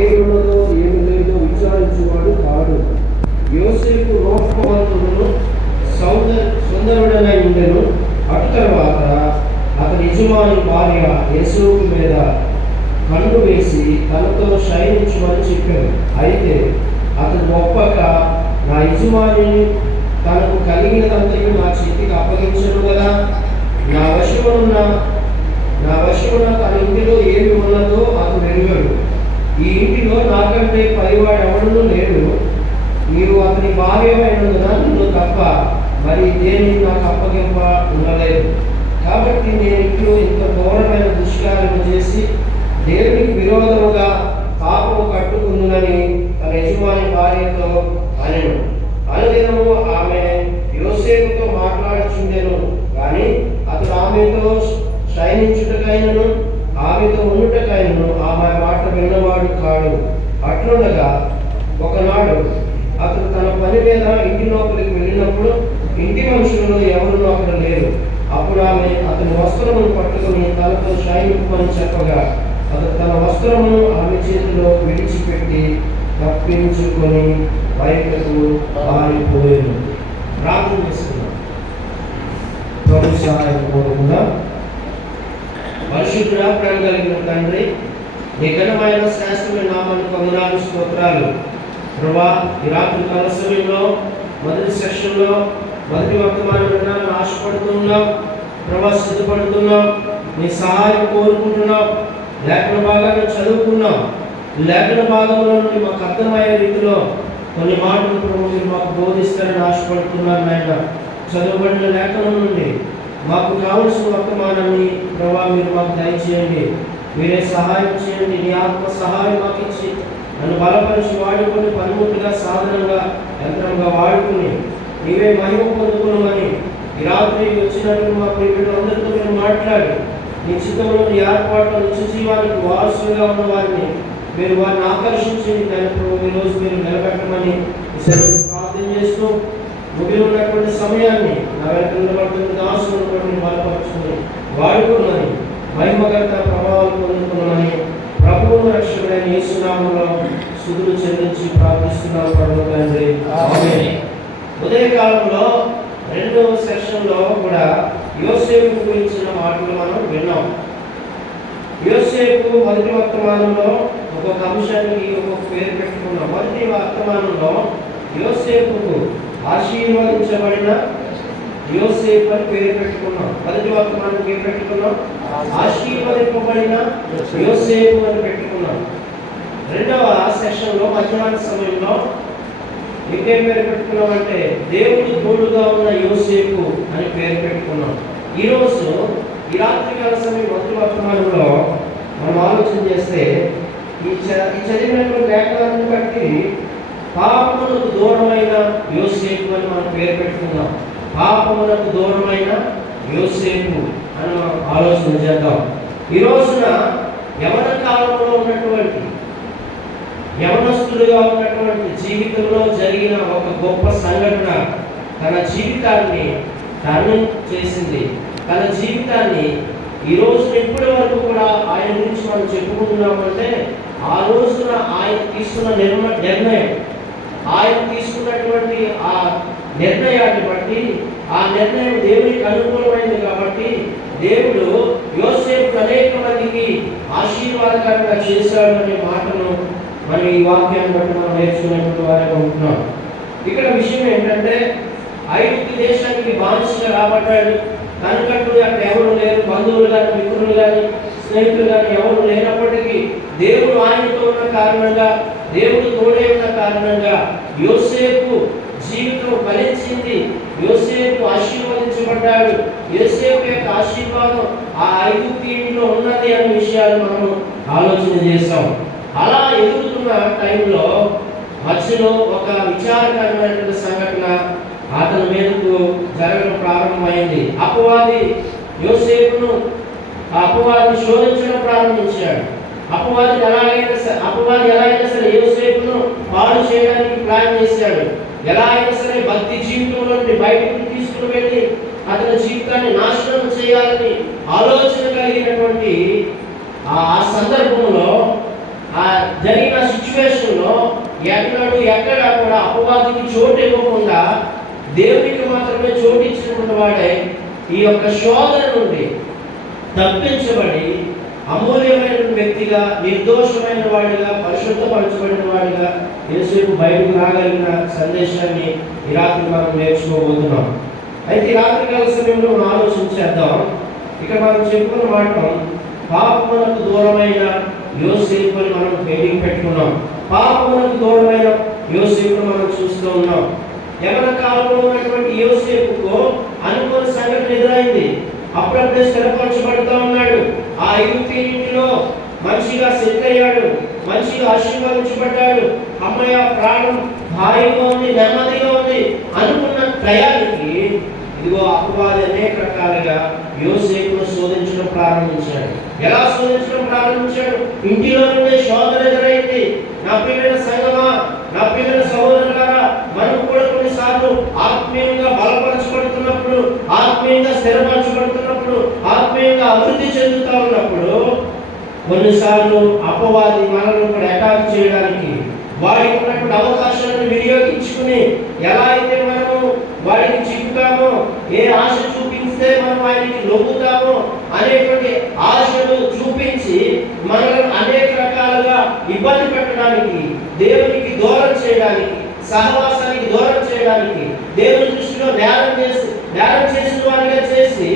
ఏమి ఉన్నదో ఏమి లేదో విచారించేవాడు కాడు. యోసేపు రూపవంతుడును సుందరుడనై ఉండెను. అటు తర్వాత అతని యజమాని భార్య యేసూపు మీద కన్ను వేసి తనతో శయనించమని చెప్పాడు. అయితే అతను ఒప్పక, నా యజమానిని తనకు కలిగినదంతయు నా చేతికి అప్పగించను కదా, నా వశమున తన ఇంటిలో ఏమి ఉన్నదో అతను ఎరుగడు. ఈ ఇంటిలో నాకంటే పైవాడు ఎవడూ లేడు. నీవు అతని భార్యమైనందున నిన్ను తప్ప మరి దేనిని నాకు అప్పగింప ఉండలేదు. కాబట్టి నేను ఇంట్లో ఇంత ఘోరమైన దుష్కార్యము చేసి దేవునికి విరోధముగా పాపము కట్టుకుందునని తన యజమాని భార్యతో అనెను. అనుదినము ఆమె యోసేపుతో మాట్లాడుచుండెను, కానీ అతడు ఆమెతో శయనించుటకైనను ఆమెతో ఉండుటకైనను ఆమె మాట విన్నవాడు కాడు. అట్లుండగా ఒకనాడు అతడు తన పని మీద ఇంటి లోపలికి వెళ్ళినప్పుడు ఇంటి మనుషులలో ఎవరు అక్కడ లేరు. అప్పుడు ఆమె అతని వస్త్రమును పట్టుకుని తనతో శయనింపమని చెప్పగా అతడు తన వస్త్రమును ఆమె చేతిలో విడిచిపెట్టి తప్పించుకొని బయటకు పారిపోయాను. ప్రార్థన చేసుకున్నాం. ప్రభు సహాయం కోరుకుందాం. పరిశుద్ధుడా, ప్రేమ కలిగిన తండ్రి, నీ ఘనమైన శాస్త్రమైన నామానికి వందనాలు, స్తోత్రాలు. ప్రభా, ఈ రాత్రి కాల సమయంలో మొదటి సెక్షన్లో మొదటి వర్తమానం వినాలని ఆశపడుతున్నాం. ప్రభా, సిద్ధపడుతున్నాం. నీ సహాయం కోరుకుంటున్నాం. లేఖన భాగాన్ని చదువుకున్నాం. లేఖన భాగంలో నుండి మాకు అర్థమయ్యే రీతిలో కొన్ని మాటలు ప్రభు మీరు మాకు బోధిస్తారని ఆశపడుతున్నారు. నాయన, చదువుబడిన లేఖనం నుండి మాకు కావలసిన వర్తమానాన్ని ప్రభా మీరు మాకు దయచేయండి. మీరే సహాయం చేయండి. నీ ఆత్మ సహాయం మాకు ఇచ్చి నన్ను బలపరిచి వాడుకొని పనిముట్టుగా, సాధనంగా, యంత్రంగా వాడుకుని నీవే మహిమ పొందుకున్నామని ఈ రాత్రి వచ్చినట్టు మా ప్రియులందరితో మీరు మాట్లాడి నీ చిత్తంలో నీ ఏర్పాట్లో నిత్య జీవానికి వారసులుగా ఉన్న వారిని మీరు వారిని ఆకర్షించి ఈరోజు మీరు నిలబెట్టమని ప్రార్థన చేస్తూ ముగిలి ఉన్నటువంటి సమయాన్ని నా వెనక నిలబడుతున్న దాసులను బలపరుచుకుని వాడుకున్నది మహిమగత ప్రభావాలు పొందుకున్నామని ప్రభువును రక్షకుడైన యేసు నామములో స్తుతులు చెల్లించి ప్రార్థిస్తున్నాము పరమ తండ్రి, ఆమేన్. ఉదయకాలంలో రెండవ సెక్షన్లో కూడా యోసేపు గురించిన మాటలు మనం విన్నాం. యోసేపు మొదటి వర్తమానంలో ఒక్కొక్క అంశానికి ఒక్కొక్క పేరు పెట్టుకున్నాం. మొదటి వర్తమానంలో యోసేపుకు ఆశీర్వదించబడిన యోసేపు అని పేరు పెట్టుకున్నాం. మొదటి వర్తమానం పేరు పెట్టుకున్నాం, ఆశీర్వదింపబడిన యోసేపు అని పెట్టుకున్నాం. రెండవ సెక్షన్లో మధ్యాహ్న సమయంలో ఇంకేం పేరు పెట్టుకున్నామంటే దేవుడు తోడుగా ఉన్న యోసేపు అని పేరు పెట్టుకున్నాం. ఈరోజు ఈ రాత్రికాల సమయం మొదటి వర్తమానంలో మనం ఆలోచన చేస్తే ఈ చదివినటువంటి లేఖనాన్ని బట్టి పాపమునకు దూరమైన యోసేపు అని మనం పేరు పెట్టుకుందాం. పాపమునకు దూరమైన యోసేపు అని మనం ఆలోచన చేద్దాం. ఈ రోజున యవన కాలంలో ఉన్నటువంటి యవనస్తులుగా ఉన్నటువంటి జీవితంలో జరిగిన ఒక గొప్ప సంఘటన తన జీవితాన్ని టర్నింగ్ చేసింది. తన జీవితాన్ని ఈ రోజు ఇప్పటి వరకు కూడా ఆయన గురించి మనం చెప్పుకుంటున్నామంటే ఆ రోజున ఆయన తీసుకున్న నిర్ణయం, ఆయన తీసుకున్నటువంటి ఆ నిర్ణయాన్ని బట్టి, ఆ నిర్ణయం దేవునికి అనుకూలమైంది కాబట్టి దేవుడు యోసేపు అనేక మందికి ఆశీర్వాదకరంగా చేశాడు అనే మాటను మనం ఈ వాక్యాన్ని బట్టి మనం నేర్చుకునేటువంటి వారిగా ఉంటున్నాం. ఇక్కడ విషయం ఏంటంటే ఐగుప్తు దేశానికి బానిసగా రాబడ్డాడు. తనకంటూ అక్కడ ఎవరు లేరు, బంధువులు కానీ, మిత్రులు కానీ, స్నేహితులు కానీ ఎవరు లేనప్పటికీ దేవుడు ఆయనతో ఉన్న కారణంగా, దేవుడు తోడే ఉన్న కారణంగా యోసేపు జీవితం ఫలించింది. యోసేపు ఆశీర్వదించబడ్డాడు. యోసేపు యొక్క ఆశీర్వాదం ఆ ఐగుప్తు ఇంట్లో ఉన్నది అనే విషయాలు మనం ఆలోచన చేస్తాం. అలా ఎదుగుతున్న టైంలో మధ్యలో ఒక విచారకరమైనటువంటి సంఘటన అతని మీదకు జరగడం ప్రారంభమైంది. అపవాది యోసేపును శోధించడం ప్రారంభించాడు. అపవాది ఎలాగైనా సరే యోసేపును పాడు చేయడానికి ప్లాన్ చేశాడు. ఎలా అయినా సరే భక్తి జీవితంలో నుండి బయటకు తీసుకుని వెళ్ళి అతని జీవితాన్ని నాశనం చేయాలని ఆలోచన కలిగినటువంటి ఆ సందర్భంలో ఆ జరిగిన సిచ్యువేషన్లో ఎక్కడ కూడా అపవాదికి చోటు ఇవ్వకుండా దేవునికి మాత్రమే చోటు ఇచ్చినటువంటి వాడే ఈ యొక్క శోధన నుండి తప్పించబడి అమూల్యమైన వ్యక్తిగా, నిర్దోషమైన వాడిగా, పరిశుద్ధపరచబడిన వాడిగా యేసేపు బయటకు రాగలిగిన సందేశాన్ని ఈ రాత్రి మనం నేర్చుకోబోతున్నాం. అయితే ఈ రాత్రి కాల సమయంలో మనం ఆలోచించేద్దాం. ఇక్కడ మనం చెప్పుకున్న మాట పాపమునకు దూరమైన యోసేపు అని మనం హెడ్డింగ్ పెట్టుకున్నాం. పాపమునకు దూరమైన యోసేపును మనం చూస్తూ ఉన్నాం. యవన కాలంలో ఉన్నటువంటి యోసేపుకు అనుకోని సంఘటన ఎదురైంది. అప్పుడప్పుడే స్థిరపరచబడుతూ ఉన్నాడు. ఆ ఐగుప్తు ఇంటిలో మంచిగా సెటిల్ అయ్యాడు, మంచిగా ఆశీర్వదించబడ్డాడు. అమ్మాయి ప్రాణం హాయిగా ఉంది, నెమ్మదిగా ఉంది అనుకున్న టయానికి ఇదిగో అపవాది అనేక రకాలుగా యోసేపును శోధించడం ప్రారంభించాడు. ఎలా శోధించడం ప్రారంభించాడు? ఇంటిలో నుండే శోధన ఎదురైంది. నా ప్రియమైన సంగమా, నా ప్రియమైన సహోదరులారా, మనం కూడా కొన్నిసార్లు ఆత్మీయంగా బలపరచబడుతున్నప్పుడు, ఆత్మీయంగా స్థిరపరచబడుతున్నప్పుడు, ఆత్మీయంగా అభివృద్ధి చెందుతా ఉన్నప్పుడు కొన్నిసార్లు అపవాది మనల్ని కూడా అటాక్ చేయడానికి, వాడికి ఉన్నటువంటి అవకాశాలను వినియోగించుకుని ఎలా అయితే మనము వాడికి చిక్కుతామో, ఏ ఆశ చూపిస్తే మనం ఆయనకి లొంగుతామో అనేటువంటి ఆశలు చూపించి మనల్ని అనేక రకాలుగా ఇబ్బంది పెట్టడానికి, దేవునికి దూరం చేయడానికి, సహవాసానికి దూరం చేయడానికి, దేవుని దృష్టిలో నేరం చేసిన వారిగా చేసి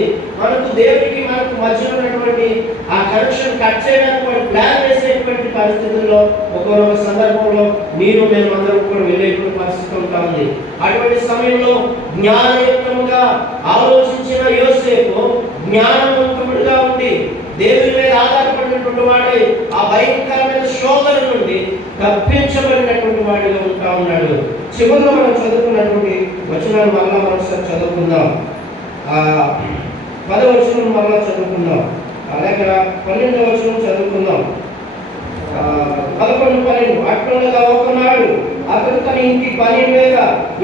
దేవునికి మనకు మధ్య ఉన్నటువంటి ఆ కనెక్షన్ కట్ చేయడానికి వాడు ప్లాన్ చేసేటువంటి పరిస్థితుల్లో ఒక్కొక్క సందర్భంలో నేను అందరం కూడా వెళ్ళేటువంటి పరిస్థితి ఉంటుంది. అటువంటి సమయంలో జ్ఞానయుక్తముగా ఆలోచించిన యోసేపు జ్ఞానవంతుడుగా ఉండి దేవుని మీద ఆధారపడినటువంటి వాడే ఆ భయంకరమైన శోధన నుండి తప్పించబడినటువంటి వాడిగా ఉంటా ఉన్నాడు. చివరిలో మనం చదువుకున్నటువంటి వచనాలు మళ్ళా మరోసారి చదువుకుందాం. 10వ వచనం మళ్ళా చదువుకుందాం, అలాగే 12వ వచనం చదువుకుందాం. 11:12 అట్లుండగా ఒకనాడు అతను తన ఇంటి పని మీద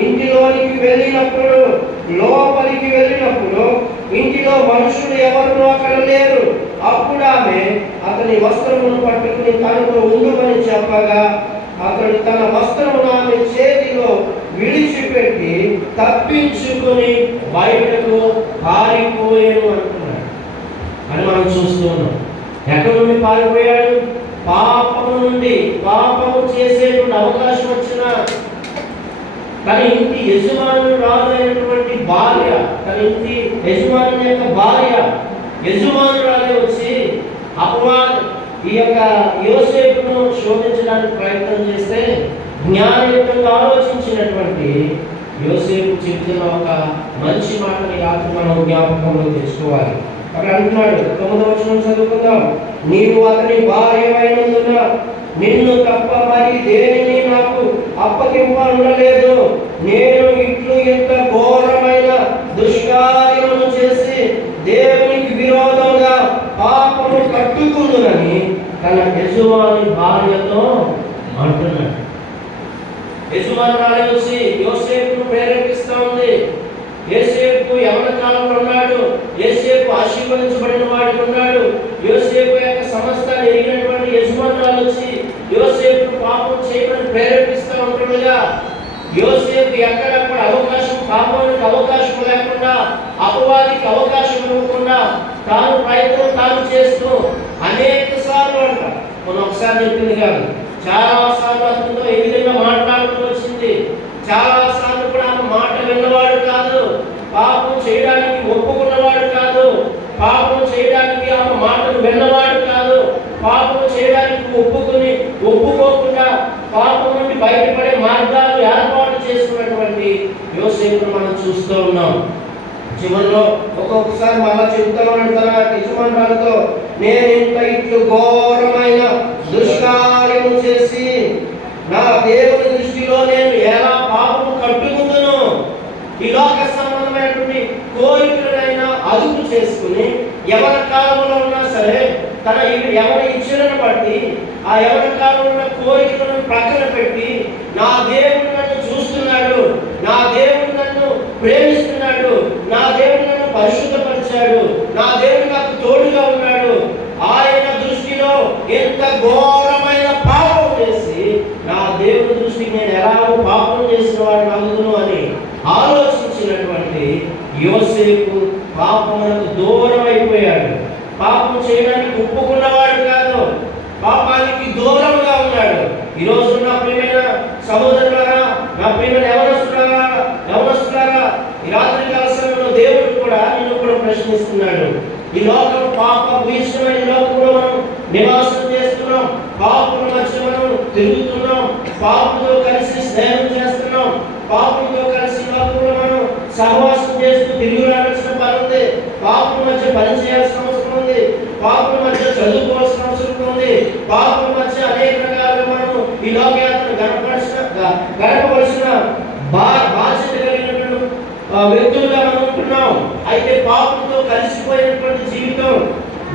ఇంటిలోనికి వెళ్ళినప్పుడు, లోపలికి వెళ్ళినప్పుడు ఇంటిలో మనుషులు ఎవరు అక్కడ లేరు. అప్పుడు ఆమె అతని వస్త్రమును పట్టుకుని తనతో ఉండమని చెప్పగా అతడు తన వస్త్రమును ఆమె చేతిలో విడిచిపెట్టి తప్పించుకొని బయటకు పారిపోయాను అంటున్నాడు అని మనం చూస్తూ ఉన్నాం. ఎక్కడి నుండి పారిపోయాడు? పాపము నుండి. పాపము చేసేటువంటి అవకాశం వచ్చిన తన ఇంటి యజమానురాలైనటువంటి భార్య, తన ఇంటి యజమాని యొక్క భార్య యజమానురాలే వచ్చి ఈ యొక్క యోసేపును శోధించడానికి ప్రయత్నం చేస్తే జ్ఞానయుక్తంగా ఆలోచించినటువంటి యోసేపు చెబుతున్న ఒక మంచి మాటని రాత్రి మనం జ్ఞాపకంలో తెచ్చుకోవాలి. అక్కడ అంటున్నాడు, 9వ వచనం చదువుకుందాం. నీవు అతని భార్యమైనందున నిన్ను తప్ప మరి దేనిని నాకు అప్పగింపలేదు. నేను ఇట్లు ఎంత ఘోరమైన దుష్కార్యమును చేసి దేవునికి విరోధంగా పాపము కట్టుకుందునని తన యజమాని భార్యతో అంటున్నాడు. యజమానురాలు వచ్చి యోసేపును ప్రేరేపిస్తా ఉంది. యోసేపు యవన కాలంలో ఉన్నాడు, యోసేపు ఆశీర్వదించబడిన వాడికి ఉన్నాడు. యోసేపు యొక్క సమస్తాన్ని ఎరిగినటువంటి యజమానురాలు వచ్చి యోసేపును పాపం చేయమని ప్రేరేపిస్తూ ఉంటుండగా యోసేపు ఎక్కడ కూడా అవకాశం, పాపానికి అవకాశం లేకుండా, అపవాదికి అవకాశం ఇవ్వకుండా తాను ప్రయత్నం తాను చేస్తూ అనేక సార్లు అంట, మనం ఒకసారి చెప్పింది కాదు, చాలా సార్లు అతనితో ఏ విధంగా మాట్లాడుతూ వచ్చింది. చాలా సార్లు కూడా ఆమె మాట విన్నవాడు కాదు, పాపం చేయడానికి ఒప్పుకున్నవాడు కాదు, పాపం చేయడానికి ఆమె మాటలు విన్నవాడు కాదు, పాపం చేయడానికి ఒప్పుకోకుండా పాపం నుండి బయటపడే మార్గాలు ఏర్పాటు చేసుకున్నటువంటి యోసేపును మనం చూస్తూ ఉన్నాం. చివరిలో ఒక్కొక్కసారి మళ్ళా చెబుతా ఉంటాను యజమానురాలతో, నేను ఇంత ఇట్లు ఘోరమైన దుష్కార్యము చేసి నా దేవుని దృష్టిలో నేను ఎలా పాపము కట్టుకుందును, ఈ లోక సంబంధమైనటువంటి కోరికలైనా అదుపు చేసుకుని ఎవరి కాలంలో ఉన్నా సరే తన ఎవరి ఇచ్చలను బట్టి ఆ ఎవరి కాలంలో ఉన్న కోరికలను ప్రక్కన పెట్టి నా దేవుడు నన్ను చూస్తున్నాడు, నా దేవుడు నన్ను ప్రేమిస్తున్నాడు, నా దేవుడు నన్ను పరిశుద్ధపరిచాడు, నా దేవుడు నాకు తోడుగా ఉన్నాడు, ఆయన దృష్టిలో ఎంత ఘోరమైన పాపం పాపానికి దూరముగా ఉన్నాడు. ఈ రోజు నా ప్రియమైన సహోదరులారా, నా ప్రియమైన యవనస్తులారా, ఈ రాత్రి కాల సమయంలో దేవుడు కూడా నిన్ను కూడా ప్రశ్నిస్తున్నాడు. ఈ లోకం పాప భూయిష్టమైన లోకంలో మనం నివాసం చేస్తున్నాం. పాపుల మధ్య మనం తిరుగుతున్నాం. పాపులతో కలిసి స్నేహం చేస్తున్నాం. పాపులతో కలిసి లోకంలో మనం సహవాసం చేస్తూ తిరిగి రావాల్సిన పని ఉంది. పాపుల మధ్య పని చేయాల్సిన అవసరం ఉంది. పాపుల మధ్య చదువుకోవాల్సిన అవసరం ఉంది. పాపుల మధ్య అనేక రకాలుగా మనం ఈ లోకయాత్ర గడపవలసిన బాధ్యత కలిగినటువంటి వ్యక్తులుగా మనం ఉంటున్నాం. అయితే పాపులతో కలిసిపోయినటువంటి జీవితం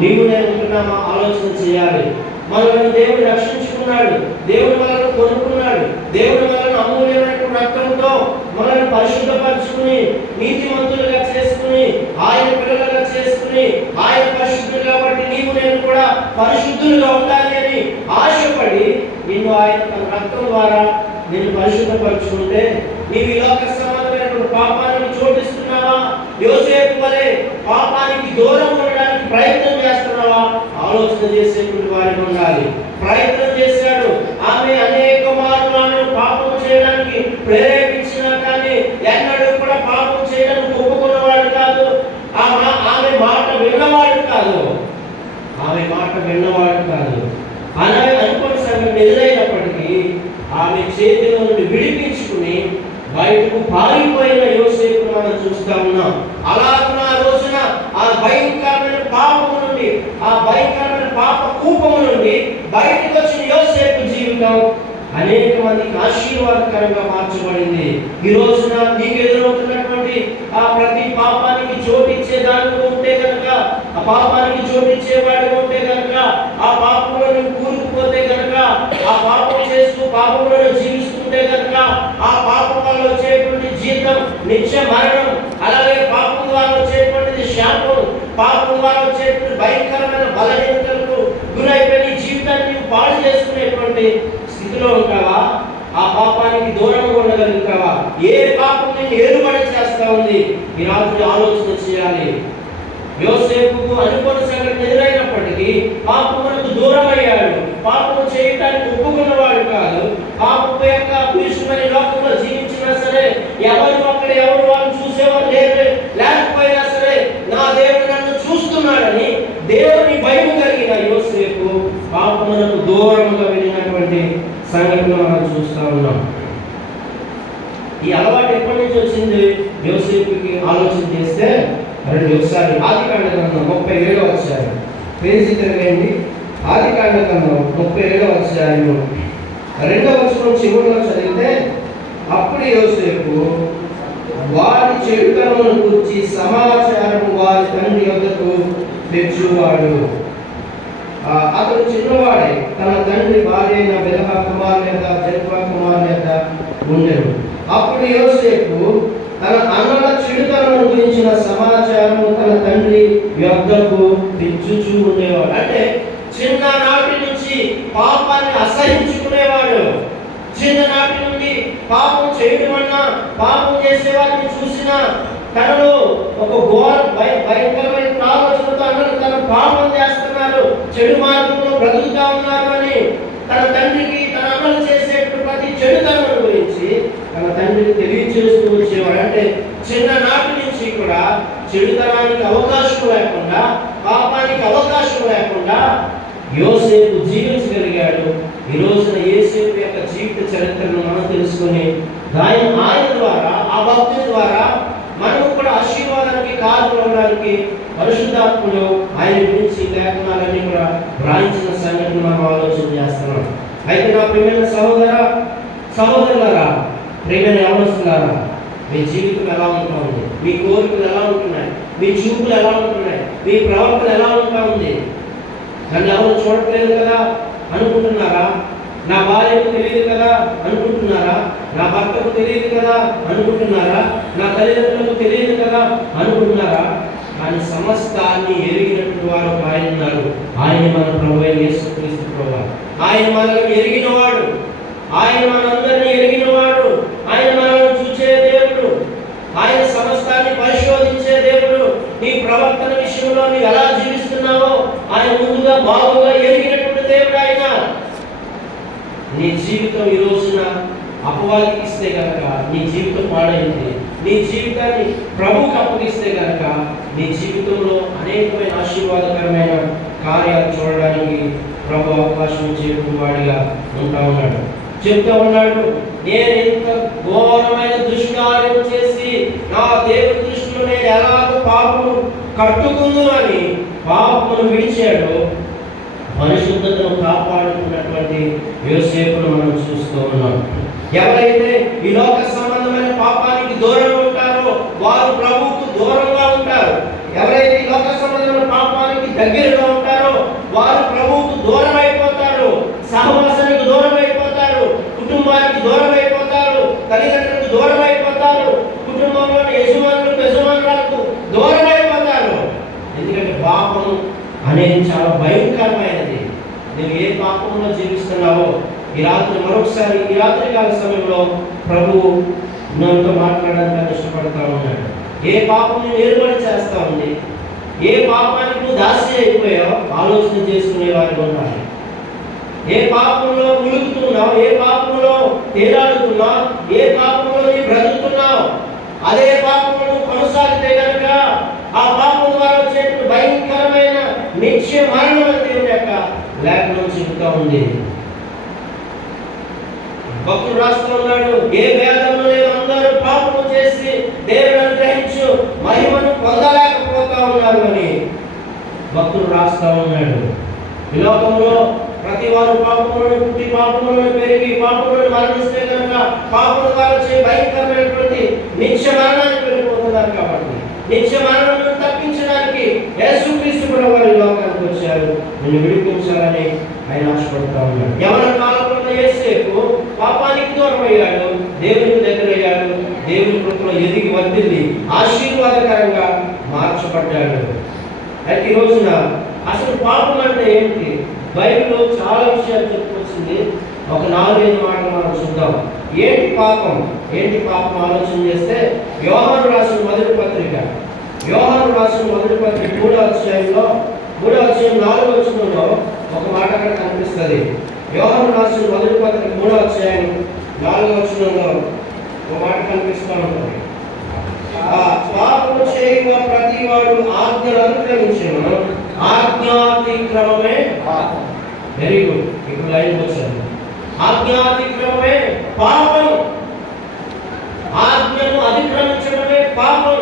నీవు నేను ఉంటున్నామా ఆలోచన చేయాలి. మనల్ని దేవుడు రక్షించుకున్నాడు. దేవుడు మనల్ని కొనుక్కున్నాడు. దేవుడు మనల్ని అమూల్యమైనటువంటి రక్తంతో మనల్ని పరిశుద్ధపరచుకుని నీతిమంతులుగా చేసుకుని ఆయన పిల్లలుగా చేసుకుని ఆయన పరిశుద్ధులు కాబట్టి నీవు నేను కూడా పరిశుద్ధులుగా ఉండాలి అని ఆశపడి నిన్ను ఆయన తన రక్తం ద్వారా నేను పరిశుద్ధపరచుకుంటే నీవు ఈ లోక సంబంధమైనటువంటి పాపానికి చోటిస్తున్నావా? యోసేపు వలె పాపానికి దూరం ఉండడానికి ప్రయత్నం చేస్తున్నావా? ఆలోచన చేసేటువంటి వారిని ఉండాలి. ప్రయత్నం చేశాడు. ఆమె అనేక మార్లు పాపం చేయడానికి ప్రేరేపించినా కానీ ఎన్నడూ కూడా పాపం చేయడానికి ఒప్పుకున్నవాడు కాదు. ఆమె మాట విన్నవాడు కాదు. అనుకున్న సంగతి ఎదురైనప్పటికీ ఆమె చేతిలో నుండి విడిపించుకుని బయటకు పారిపోయిన యోసేపు మనం చూస్తా ఉన్నాం. అలాగే ఆ రోజున ఆ భయంకరమైన పాపము నుండి, ఆ భయంకరమైన పాప కూపము నుండి బయటకు వచ్చిన యోసేపు జీవితం అనేక మందికి ఆశీర్వాదకరంగా మార్చబడింది. ఈ రోజున నీకు ఎదురవుతున్నటువంటి ఆ ప్రతి పాపానికి చోటిచ్చే దానిలో ఉంటే కనుక, ఆ పాపానికి చోటిచ్చేవాడిగా ఉంటే కనుక, ఆ పాపంలో నువ్వు కూరుకుపోతే కనుక, ఆ పాపం చేస్తూ పాపంలో జీవిస్తుంటే కనుక, ఆ పాపం వల్ల వచ్చేటువంటి జీతం నిత్య మరణం, అలాగే పాపం ద్వారా వచ్చేటువంటిది శాపం, పాపం ద్వారా వచ్చేటువంటి భయంకరమైన బలహీనతలకు గురైపోయిన జీవితాన్ని నువ్వు పాడు చేసుకునేటువంటి స్థితిలో ఉంటావా? ఆ పాపానికి దూరంగా ఉండగలుగుతావా? ఏ పాపం నేను ఏలుబడి చేస్తా ఉంది? ఈ రాత్రి ఆలోచన చేయాలి. యోసేపుకు అనుకున్న సంగతి ఎదురైనప్పటికీ పాపమునకు దూరం అయ్యాడు. పాపము చేయటానికి ఒప్పుకున్నవాడు కాదు. పాపము యొక్క పురుషమైన లోకంలో జీవించినా సరే ఎవరు వాళ్ళు చూసేవారు లేకపోయినా సరే నా దేవుడు నన్ను చూస్తున్నాడని దేవుని భయం కలిగిన యోసేపు పాపమునకు దూరంగా వెళ్ళినటువంటి సంఘటన మనం చూస్తూ ఉన్నాం. ఈ అలవాటు ఎప్పటి నుంచి వచ్చింది యోసేపుకి ఆలోచన చేస్తే ఒకసారి ఆదికాండ గ్రంథం 37వ అధ్యాయం పేజీ తిరగండి. ఆదికాండ గ్రంథం 37వ అధ్యాయం 2వ వచనం చివరిలో చదివితే, అప్పుడు యోసేపు వారి చెడుతనమును గురించి సమాచారం వారి తండ్రి యొద్దకు తెచ్చువాడు. అతడు చిన్నవాడే తన తండ్రి భార్య అయిన బిల్హా కుమారునేత జెతువా కుమారునేత ఉండెను. అప్పుడు యోసేపు తన అన్నల చెడుతనమును గురించిన సమాచారము తన తండ్రి యొద్దకు తెచ్చుచూ ఉండేవాడు. అంటే చిన్ననాటి నుంచి పాపాన్ని అసహించుకునేవాడు. చిన్ననాటి నుండి పాపం చేయడం అన్నా, పాపం చేసేవారిని చూసినా తనలో ఒక భయంకరమైన ఆలోచనతో అన్నలు తను పాపం చేస్తున్నారు, చెడు మార్గంలో బ్రతుకుతా ఉన్నారు అని తన తండ్రికి తన అన్నలు చేసేటువంటి ప్రతి చెడుతనం గురించి తన తండ్రికి తెలియజేస్తూ వచ్చేవాడు. అంటే చిన్ననాటి నుంచి కూడా చెడుతనానికి అవకాశం లేకుండా, పాపానికి అవకాశం లేకుండా యోసేపు జీవించగలిగాడు. ఈ రోజున యోసేపు యొక్క జీవిత చరిత్రను మనం తెలుసుకొని ఆయన ద్వారా, ఆ భక్తుల ద్వారా మనం కూడా ఆశీర్వాదానికి కారణమవడానికి పరిశుద్ధాత్ముడు ఆయన గురించి లేఖనాలన్నీ కూడా వ్రాయించిన సంగతిని మనం ఆలోచన చేస్తున్నాం. అయితే నా ప్రియమైన సహోదరులారా, ప్రియమైన యవనస్తులారా, మీ జీవితం ఎలా ఉంటా ఉంది? మీ కోరికలు ఎలా ఉంటున్నాయి? మీ చూపులు ఎలా ఉంటున్నాయి? మీ ప్రవర్తన ఎలా ఉంటా ఉంది? నన్ను ఎవరు చూడట్లేదు కదా అనుకుంటున్నారా? నా భార్యకు తెలియదు కదా అనుకుంటున్నారా? నా భర్తకు తెలియదు కదా అనుకుంటున్నారా? నా తల్లిదండ్రులకు తెలియదు కదా అనుకుంటున్నారా? కానీ సమస్తాన్ని ఎరిగినటువంటి వారు ఆయన ఉన్నారు. ఆయన మన ప్రభువైన యేసుక్రీస్తు ప్రభువు. ఆయన మనల్ని ఎరిగినవాడు, ఆయన మనందరినీ ఎరిగినవాడు, ఆయన మనల్ని చూసే దేవుడు, ఆయన సమస్తాన్ని పరిశోధించే దేవుడు. నీ ప్రవర్తన విషయంలో నీవు ఎలా జీవిస్తున్నావో ఆయన ముందుగా బాగుగా ఎరిగినటువంటి దేవుడు. ఆయన నీ జీవితం ఈ రోజున అపవాదికి ఇస్తే కనుక నీ జీవితం పాడైంది. నీ జీవితాన్ని ప్రభువుకి అప్పగిస్తే కనుక నీ జీవితంలో అనేకమైన ఆశీర్వాదకరమైన కార్యాలు చూడడానికి ప్రభు అవకాశం చేరుకున్నవాడిగా ఉంటా ఉన్నాడు. చెప్తా ఉన్నాడు, నేను ఎంత ఘోరమైన దుష్కార్యం చేసి నా దేవుని దృష్టిలో నేను ఎలాగో పాపము కట్టుకుందును అని పాపమును విడిచాడు. పరిశుద్ధతను కాపాడుకున్నటువంటి యోసేపును మనం చూస్తూ ఉన్నాం. ఎవరైతే ఈ లోక సంబంధమైన పాపానికి దూరంగా ఉంటారో వారు ప్రభువుకు దూరంగా ఉంటారు. ఎవరైతే ఈ లోక సంబంధమైన పాపానికి దగ్గరగా ఉంటారో వారు ప్రభువుకు దూరం అయిపోతారు. సహవాసానికి దూరం అయిపోతారు. కుటుంబానికి దూరం అయిపోతారు. తల్లిదండ్రులకు దూరం అయిపోతారు. కుటుంబంలోని యజమానులకు దూరం అయిపోతారు. ఎందుకంటే పాపం అనేది చాలా భయంకరమైనది. నువ్వు ఏ పాపంలో జీవిస్తున్నావో ఈ రాత్రి మరొకసారి ఈ రాత్రి కాల సమయంలో ప్రభువు నాతో మాట్లాడడానికి ఇష్టపడతా ఉన్నాడు. ఏ పాపం నిర్మూలన చేస్తా ఉంది, ఏ పాపానికి నువ్వు దాసి అయిపోయావు ఆలోచన చేసుకునే వారిగా ఉండాలి. ఏ పాపంలో ములుగుతున్నావు, ఏ పాపంలో తేలాడుతున్నావు, ఏ పాపంలో నీ బ్రతుకుతున్నావు, అదే పాపంలో కొనసాగితే కనుక ఆ పాపం ద్వారా వచ్చేటువంటి భయంకరమైన నిత్య మరణం దేవుని యొక్క లేఖనం చెబుతా ఉంది. భక్తుడు రాస్తూ ఉన్నాడు, ఏ భేదము లేదు, అందరూ పాపము చేసి దేవుని అనుగ్రహించు మహిమను పొందలేకపోతా ఉన్నారు అని భక్తుడు రాస్తా ఉన్నాడు. ఈ లోకంలో ప్రతి వారు పాపములను పుట్టి పాపములను పెరిగి పాపములను మరణిస్తే కనుక పాపం ద్వారా వచ్చే భయంకరమైనటువంటి నిత్య మరణానికి వెళ్ళిపోతున్నారు. కాబట్టి నిత్య మరణాలను తప్పించడానికి యేసుక్రీస్తు కూడా వారి లోకానికి వచ్చారు. నిన్ను విడిపించాలని ఆయన ఆశపడతా ఉన్నాడు. ఎవరి కాలంలో యేసేపు పాపానికి దూరం అయ్యాడు, దేవునికి దగ్గర అయ్యాడు, దేవుని కృపలో ఎదిగి వర్ధిల్లి ఆశీర్వాదకరంగా మార్చబడ్డాడు. అయితే ఈ రోజున అసలు పాపం అంటే ఏంటి? బైబిల్లో చాలా విషయాలు చెప్పుకొచ్చింది. ఒక 4-5 మాటలు మనం చూద్దాం. ఏంటి పాపం? ఏంటి పాపం ఆలోచన చేస్తే యోహాను రాసిన మొదటి పత్రిక 3వ అధ్యాయంలో 3వ అధ్యాయం 4వ వచనంలో ఒక మాట అక్కడ కనిపిస్తుంది. యోహాను రాసిన మొదటి పత్రిక 3వ అధ్యాయం 4వ వచనంలో ఒక మాట కనిపిస్తూ ఉంటుంది. పాపము చేయు ప్రతి వాడు ఆజ్ఞలు అనుగ్రహించును, ఆజ్ఞాతిక్రమమే పాపం. Very good. ఇప్పుడు లైన్ వచ్చారు. ఆజ్ఞాతిక్రమమే పాపం. ఆజ్ఞను అతిక్రమించడమే పాపం.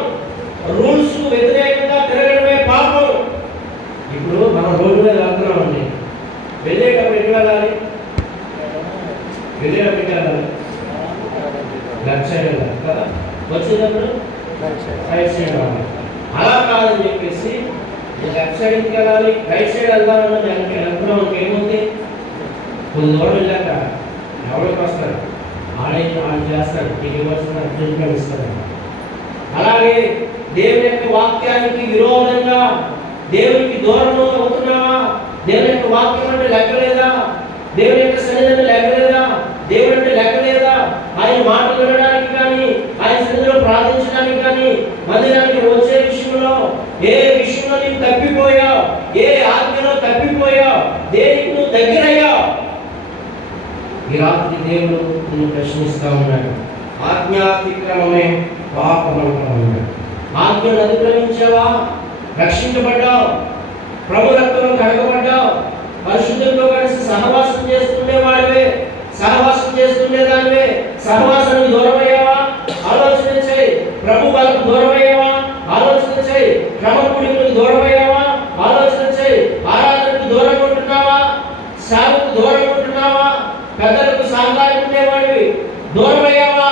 రూల్స్ వ్యతిరేకంగా తిరగడమే పాపం. ఇప్పుడు మనం రోడ్డు మీద వెళ్తున్నామండి. వెళ్ళేటప్పుడు ఎటు వెళ్ళాలి? లెఫ్ట్ సైడ్ వెళ్ళాలి కదా. వచ్చేటప్పుడు రైట్ సైడ్ వెళ్ళాలి. అలా కాదని చెప్పేసి లెఫ్ట్ సైడ్ ఎందుకు వెళ్ళాలి, రైట్ సైడ్ వెళ్దామని వెళ్తున్నాం. ఏముంది? కొన్ని దూరం వెళ్ళాక ఎవరికి వస్తారు? ఆడు చేస్తాడు, నీకు ఇవ్వాల్సిన అర్జెంట్గా ఇస్తాడు. అలాగే దేవుని యొక్క వాక్యానికి విరోధంగా దేవునికి దూరంలో అవుతున్నావా? దేవుని యొక్క వాక్యం అంటే లెక్కలేదా? దేవుని యొక్క సన్నిధిని లెక్కలేదా? దేవుడు అంటే లెక్కలేదా? ఆయన మాటలు వినడానికి కానీ, ఆయన సన్నిధిలో ప్రార్థించడానికి కానీ, మందిరానికి వచ్చే విషయంలో ఏ విషయంలో నీవు తప్పిపోయావు, ఏ ఆజ్ఞలో తప్పిపోయావు, దేనికి నువ్వు దగ్గరయ్యావు? ఈ రాత్రి దేవుడు నిన్ను ప్రశ్నిస్తా ఉన్నాడు. ఆజ్ఞాతిక్రమమే పాపం అంటా ఉన్నాడు. ఆజ్ఞను అతిక్రమించావా? రక్షించబడ్డావు, ప్రభు రక్తంలో కడగబడ్డావు, పరిశుద్ధంతో కలిసి సహవాసం చేస్తుండేవాడివే, సహవాసం చేస్తుండేదానివే. సహవాసానికి దూరమయ్యావా? ఆలోచన చేయి. ప్రభు వాళ్ళకు దూరమయ్యావా? ఆలోచన చేయి. క్రమకుడికి దూరమయ్యావా? ఆలోచన చేయి. ఆరాధనకు దూరంగా ఉంటున్నావా? సేవకు దూరంగా ఉంటున్నావా? పెద్దలకు సహకారం ఉండేవాడివి దూరమయ్యావా?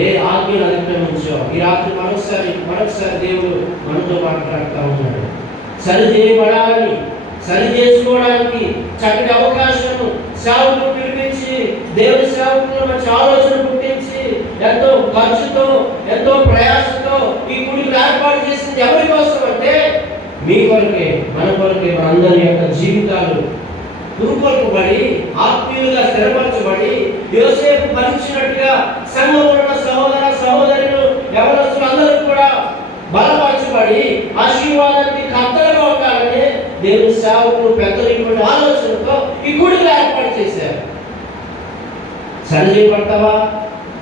ఏ ఆజ్ఞలు అతిక్రమించావు? ఈ రాత్రి మరొకసారి దేవుడు మనతో మాట్లాడుతూ ఉన్నాడు. సరి చేయబడాలని, సరి చేసుకోవడానికి చక్కటి అవకాశం సేవకులు పిలిపించి, దేవుని సేవకులు మంచి ఆలోచన పుట్టించి, ఎంతో ఖర్చుతో ఎంతో ప్రయాసంతో ఈ గుడికి ఏర్పాటు చేసింది ఎవరి కోసం అంటే మీ కొరకే, మన కొరకే. మన అందరి యొక్క జీవితాలు పురుకొల్పబడి ఆత్మీయులుగా స్థిరపరచబడి యోసేపు భరించినట్టుగా సంఘంలో ఉన్న సహోదర సహోదరులు ఎవరొస్తున్న అందరూ కూడా బలపరచబడి ఆశీర్వాదానికి కర్తలుగా ఉండాలని దేవుని సేవకులు పెద్దలు ఇటువంటి ఆలోచనతో ఈ గుడికి సరిచేయబడతావా?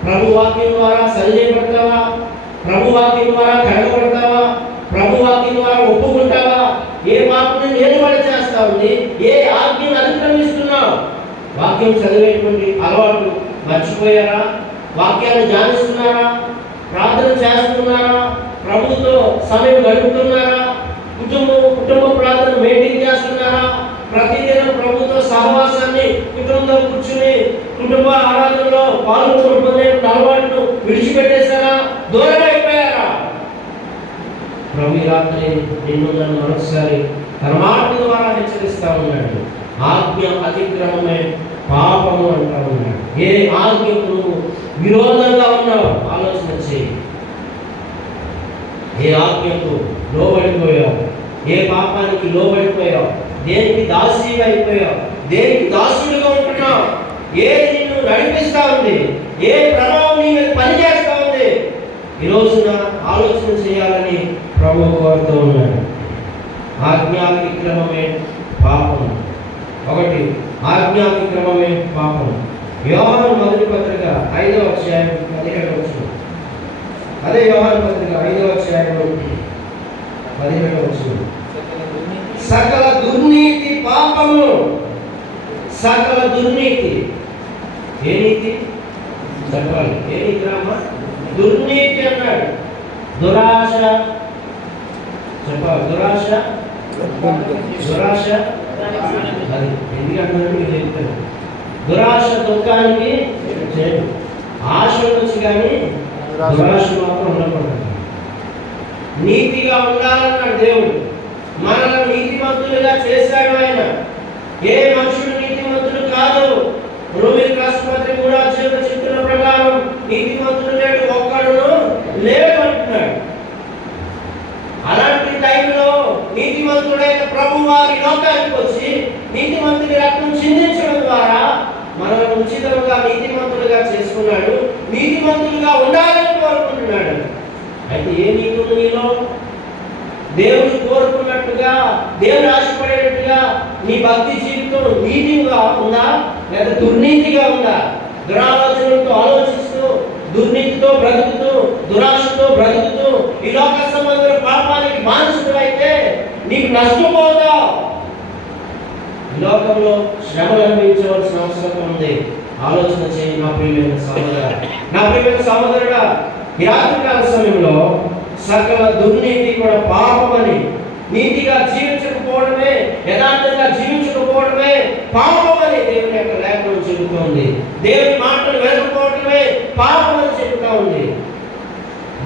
ప్రభు వాక్యం ద్వారా సరిచేయబడతావా? ప్రభు వాక్యం ద్వారా కడగబడతావా? ప్రభు వాక్యం ద్వారా ఒప్పుకుంటావా? ఏ పాపని నిలబడి చేస్తా ఉంది? ఏ ఆజ్ఞను అతిక్రమిస్తున్నావు? వాక్యం చదివేటువంటి అలవాటు మర్చిపోయారా? వాక్యాన్ని ధ్యానిస్తున్నారా? ప్రార్థన చేస్తున్నారా? ప్రభుతో సమయం గడుపుతున్నారా? కుటుంబ ప్రార్థన మెయింటైన్ చేస్తున్నారా? ప్రతిదినం ప్రభుతో సహవాసాన్ని కుటుంబంలో కూర్చుని కుటుంబ ఆరాధనలో పాల్గొనే అలవాటును విడిచిపెట్టేశారా? దూరం అయిపోయారా? ప్రభు ఈ రాత్రి నిన్ను నన్ను మరొకసారి తన మాట ద్వారా హెచ్చరిస్తా ఉన్నాడు. ఆజ్ఞ అతిక్రమమే పాపము అంటా ఉన్నాడు. ఏ ఆజ్ఞకు నువ్వు విరోధంగా ఉన్నావు ఆలోచన చేయి. ఏ ఆజ్ఞకు లోబడిపోయావు? ఏ పాపానికి లోబడిపోయావు? దేనికి దాసీగా అయిపోయావు? దేనికి దాసుడిగా ఉంటున్నావు? ఏది నిన్ను నడిపిస్తా ఉంది? ఏ ప్రభావం నీ మీద పనిచేస్తా ఉంది? ఈ రోజున ఆలోచన చేయాలని ప్రభు కోరుతూ ఉన్నాడు. ఆజ్ఞాతిక్రమమే పాపం. ఒకటి, ఆజ్ఞాతిక్రమమే పాపం. యోహాను మొదటి పత్రిక 5వ అధ్యాయం 17వ వచనం. అదే యోహాను పత్రిక 5వ అధ్యాయం 17వ వచనం. సకల దుర్నీతి పాపము. సకల దుర్నీతి. ఏ నీతి చెప్పాలి? ఏ నీతి రామా? దుర్నీతి అన్నాడు. దురాశ చెప్పాలి. దురాశ అది ఎందుకంటే మీరు చెప్తారు. దురాశ దుఃఖానికి చేయదు. ఆశ ఉండొచ్చు కానీ దురాశ మాత్రం ఉండకూడదు. నీతిగా ఉండాలన్నాడు దేవుడు. మనల్ని నీతిమంతులుగా చేశాడు ఆయన. ఏ మనుషుడు నీతిమంతుడు కాదు. రోమీయులకు రాసిన పత్రిక 3వ అధ్యాయంలో చెప్తున్న ప్రకారం నీతిమంతుడు లేడు, ఒక్కడును లేడు అంటున్నాడు. అలాంటి టైంలో నీతిమంతుడైన ప్రభు వారి లోకానికి వచ్చి నీతిమంతుడి రక్తం చిందించడం ద్వారా మనల్ని ఉచితంగా నీతిమంతులుగా చేసుకున్నాడు. నీతిమంతులుగా ఉండాలని కోరుకుంటున్నాడు. అయితే ఏ నీతి ఉంది నీలో? దేవుడు కోరుకున్నట్టుగా, దేవుడు ఆశపడేటట్టుగా నీ భక్తి జీవితం నీతిగా ఉందా లేదా దుర్నీతిగా ఉందా? దురాలోచనలతో ఆలోచిస్తూ, దుర్నీతితో బ్రతుకుతూ, దురాశతో బ్రతుకుతూ ఈ లోక సంబంధుల పాపానికి బానిసడు అయితే నీకు నష్టపోతావు. ఈ లోకంలో శ్రమలు అనుభవించవలసిన అవసరం ఉంది. ఆలోచన చేయి నా ప్రియమైన సహోదరుడా, నా ప్రియమైన సహోదరుడా. ఈ రాత్రికాల సమయంలో సకల దుర్నీతి కూడా పాపమని, నీతిగా జీవించకపోవడమే, యథార్థంగా జీవించకపోవడమే పాపమని దేవుని యొక్క లేఖనం చెబుతోంది. దేవుని మాటలు వినకపోవడమే పాపమని చెబుతా ఉంది.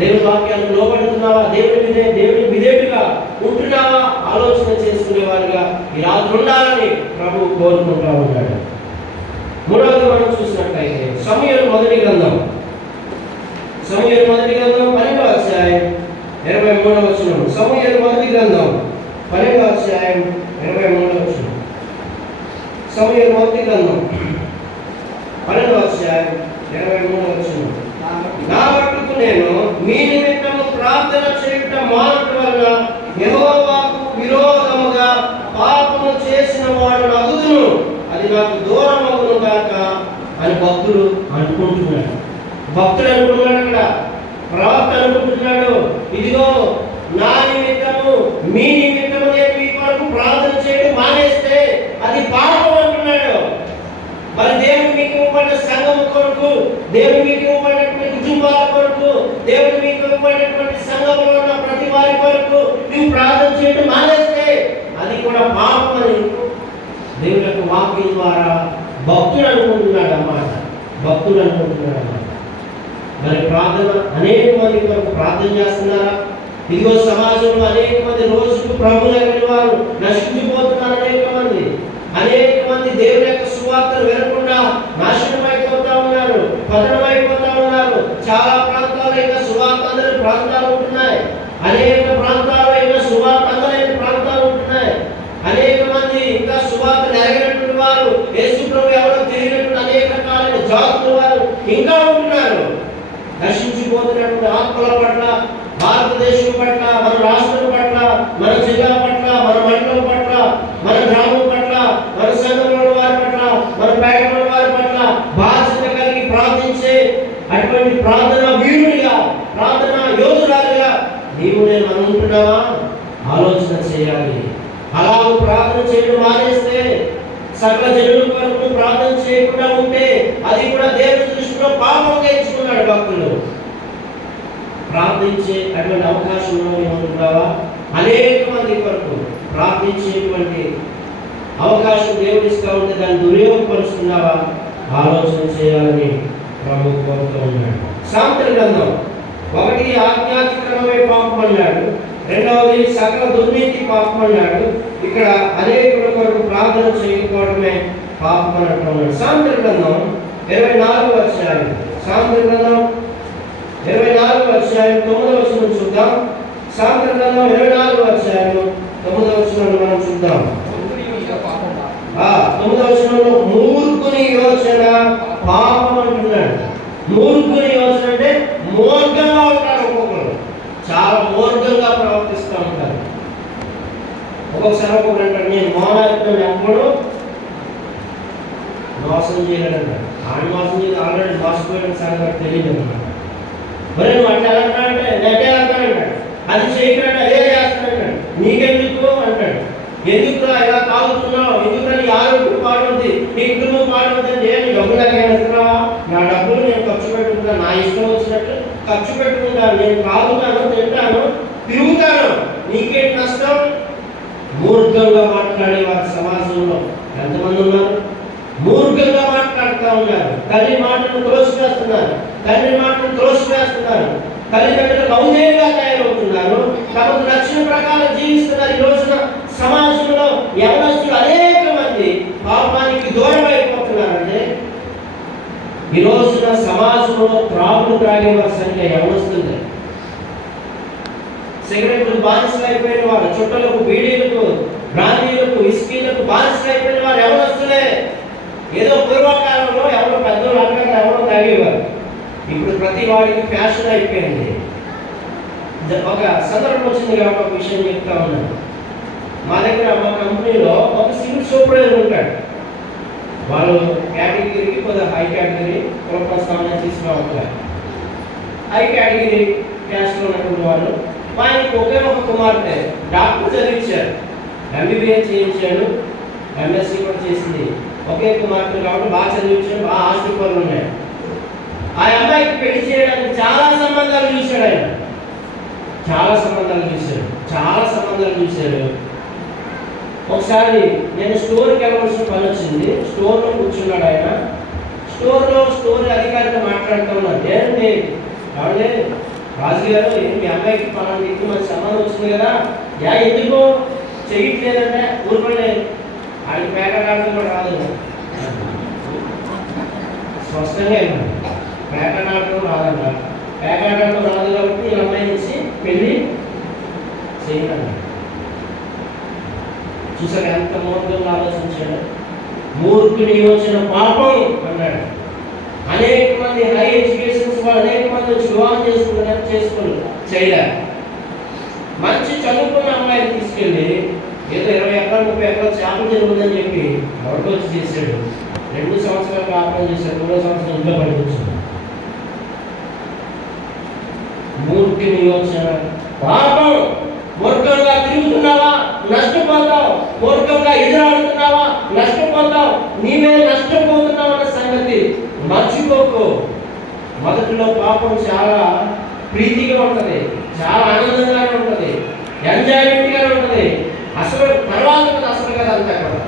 దేవుని వాక్యాలను లోబడుతున్నావా? దేవుని విధేయుడిగా ఉంటున్నావా? ఆలోచన చేసుకునే వారిగా ఈ రాత్రి ఉండాలని ప్రభు కోరుకుంటా ఉన్నాడు. మూడవది మనం చూసినట్లయితే సమూయేలు మొదటి గ్రంథం 12వ అధ్యాయం 23వ వచనం. సమూయేలు మొదటి గ్రంథం 12వ అధ్యాయం 23వ వచనం. సమూయేలు మొదటి గ్రంథం 12వ అధ్యాయం 23వ వచనం. నా మట్టుకు నేను మీ నిమిత్తము ప్రార్థన చేయుట మానుట వలన యెహోవాకు విరోధముగా పాపము చేసిన వాడు నగుదును, అది నాకు దూరమగును గాక అని భక్తుడు అనుకుంటున్నాడు. భక్తుడు అనుకుంటున్నాడు. అక్కడ ప్రవక్త అనుకుంటున్నాడు, ఇదిగో నా నిమిత్తము మీ నిమిత్తము నేను మీ కొరకు ప్రార్థన చేయడం మానేస్తే అది పాపం అంటున్నాడు. మరి దేవుడు మీకు ఇవ్వబడిన సంఘం కొరకు, దేవుడు మీకు ఇవ్వబడినటువంటి కుటుంబాల కొరకు, దేవుడు మీకు ఇవ్వబడినటువంటి సంఘంలో ఉన్న ప్రతి వారి కొరకు నువ్వు ప్రార్థన చేయడం మానేస్తే అది కూడా పాపం అని దేవుని యొక్క వాక్యం ద్వారా భక్తుడు అనుకుంటున్నాడు అన్నమాట. మరి ప్రార్థన అనేక మంది కొరకు ప్రార్థన చేస్తున్నారా? ఇదిగో సమాజంలో అనేక మంది రోజుకు ప్రభువులైన వారు నశించిపోతున్నారు. అనేక మంది దేవుని యొక్క సువార్తను వినకుండా నాశనం అయిపోతా ఉన్నారు, పతనం అయిపోతా ఉన్నారు. చాలా ప్రాంతాల్లో ఇంకా సువార్త అందరి ప్రాంతాలు ఉంటున్నాయి. అనేక ప్రాంతాల్లో ఇంకా సువార్త అందరైన ప్రాంతాలు ఉంటున్నాయి. అనేక మంది ఇంకా సువార్త నెరగినటువంటి వారు, యేసు ప్రభు ఎవరో తెలియనటువంటి అనేక రకాలైన జాతుల వారు ఇంకా ఉంటున్నారు. నశించిపోతున్నటువంటి ఆత్మల పట్ల, భారతదేశం పట్ల, మన రాష్ట్రం పట్ల, మన జిల్లా పట్ల, మన మండలం పట్ల, మన గ్రామం పట్ల, మన సంఘంలో వారి పట్ల, మన పేటలో వారి పట్ల బాధ్యత కలిగి సకల జనుల కొరకు ప్రార్థన చేయకుండా ఉంటే అది కూడా దేవుని దృష్టిలో పాపంగా ఎంచుకున్నాడు భక్తులు. ప్రార్థించే అటువంటి అవకాశంలో ఏమనుకున్నావా? అనేక మంది కొరకు ప్రార్థించేటువంటి అవకాశం దేవుడు ఇస్తూ ఉంటే దాన్ని దుర్యోగపరుస్తున్నావా? ఆలోచన చేయాలని ప్రభు కోరుతూ ఉన్నాడు. సామెతల గ్రంథం 1 ఆజ్ఞాతిక్రమమే పాపం అన్నాడు, 2వది సకల దుర్నీతి పాపం అన్నాడు, ఇక్కడ అనేకుల కొరకు ప్రార్థన చేయకపోవడమే పాపం అని అంటున్నాడు. సామెతల గ్రంథం 24వ అధ్యాయం, సామెతల గ్రంథం 24వ అధ్యాయం 9వ వచనం చూద్దాం. సామెతల గ్రంథం 24వ అధ్యాయం 9వ వచనం మనం చూద్దాం. 9వ వచనంలో మూర్ఖుని యోచన పాపం అంటున్నాడు. మూర్ఖుని యోచన అంటే మూర్ఖంగా ఉంటారు. ఒక్కొక్కరు చాలా మూర్ఖంగా ప్రవర్తిస్తూ ఉంటారు. ఒక్కొక్కసారి ఒక్కొక్కరు అంటారు, నేను మోనాత్మని ఎప్పుడు మోసం చేయలేదంటారు. ఆయన మోసం చేసి ఆల్రెడీ మోసపోయిన సంగతి తెలియదు అన్నమాట. మరి నువ్వు అంటే ఎలా అంటాడంటే నెట్టే అంటాడంటాడు, అది చేయకుండా అదే చేస్తాడంటాడు. నీకెందుకు అంటాడు. ఎందుకు ఇలా తాగుతున్నావు, ఎందుకు నీ ఆరోగ్యం పాడుంది, నీ కుటుంబం పాడుంది అంటే నీ డబ్బులు ఎక్కడున్నావా? నా డబ్బులు నేను ఖర్చు పెట్టుకుంటాను, నా ఇష్టం వచ్చినట్టు ఖర్చు పెట్టుకుంటాను, నేను తాగుతాను, తింటాను, తిరుగుతాను, నీకేంటి నష్టం? మూర్ఖంగా మాట్లాడే వారి సమాజంలో ఎంతమంది ఉన్నారు? మూర్ఖంగా మాట్లాడుతూ ఉన్నారు. తల్లి మాటను త్రోసివేస్తున్నారు, తండ్రి మాటను త్రోసివేస్తున్నారు, తల్లిదండ్రులకు ఔదేయంగా తయారవుతున్నారు, తమకు నచ్చిన ప్రకారం జీవిస్తున్నారు. ఈ రోజున సమాజంలో యవనస్తులు అనేక మంది పాపానికి దూరం అయిపోతున్నారంటే ఈ రోజున సమాజంలో త్రాగులు త్రాగే వారి సంఖ్య యవనస్తుంది. సిగరెట్లు బానిసలు అయిపోయిన వారు, చుట్టలకు, బీడీలకు, బ్రాందీలకు, విస్కీలకు బానిసలు అయిపోయిన వారు యవనస్తులే. ఏదో పూర్వకాలంలో ఎవరో పెద్దలు అక్కడ ఎవరో తాగేవారు, ఇప్పుడు ప్రతి వాడికి ఫ్యాషన్ అయిపోయింది. ఒక సందర్భం వచ్చింది కాబట్టి ఒక విషయం చెప్తా ఉన్నాను. మా దగ్గర మా కంపెనీలో ఒక సివిల్ సూపర్వైజర్ ఉంటాడు. వాళ్ళు కేటగిరీకి కొద్దిగా హై కేటగిరీ కుల స్థానం తీసుకురావాలి. హై కేటగిరీ క్యాస్ట్లో ఉన్నటువంటి వాళ్ళు, ఆయనకి ఒకే ఒక కుమార్తె డాక్టర్ చదివించారు, ఎంబీబీఎస్ చేయించాడు, ఎంఎస్సీ కూడా చేసింది. ఒకే కుమార్తె కాబట్టి బాగా చదివించాడు, బాగా ఆస్తి పనులు ఉన్నాయి. ఆ అమ్మాయికి పెళ్లి చేయడానికి చాలా సంబంధాలు చూశాడు ఆయన, చాలా సంబంధాలు చూశాడు. ఒకసారి నేను స్టోర్కి వెళ్ళవలసిన పని వచ్చింది. స్టోర్లో కూర్చున్నాడు ఆయన. స్టోర్ అధికారితో మాట్లాడుతూ ఉన్నాడు. ఏంటి కాబట్టి రాజుగారు, మీ అమ్మాయికి పలానా ఎక్కువ మంచి సంబంధం వచ్చింది కదా, ఎందుకు చేయట్లేదంటే ఊరుకోండి, ఆయన పేకాటం కూడా రాదు. స్పష్టంగా పేకాటం రాదంట. పేకాటం రాదు కాబట్టి ఈ అమ్మాయి నుంచి పెళ్ళి చేయడం. చూసారు ఎంత మూర్ఖంగా ఆలోచించాడు. మూర్ఖుని యోచన పాపం అన్నాడు. అనేక మంది హై ఎడ్యుకేషన్స్ వాళ్ళు అనేక మంది వచ్చి వివాహం చేసుకోలేదు, చేయలేరు. మంచి చదువుకున్న అమ్మాయిని తీసుకెళ్ళి ఏదో 20 ఎకరాలు 30 ఎకరాలు చేపలు జరుగుతుందని చెప్పి ఎవరితో వచ్చి చేశాడు. 2 సంవత్సరాలు కాపురం చేశాడు, 3వ సంవత్సరం ఇంట్లో పడిపించాడు. మూర్ఖుని యోచన పాపం. మూర్ఖంగా తిరుగుతున్నావా, నష్టపోతావు. మూర్ఖంగా ఎదురాడుతున్నావా, నష్టపోతావు. నీవే నష్టపోతున్నావు అన్న సంగతి మర్చిపోకు. మొదటిలో పాపం చాలా ప్రీతిగా ఉంటుంది, చాలా ఆనందంగానే ఉంటుంది, ఎంజాయ్మెంట్గానే ఉంటుంది. అసలు తర్వాత అసలు కదా అంతా కూడా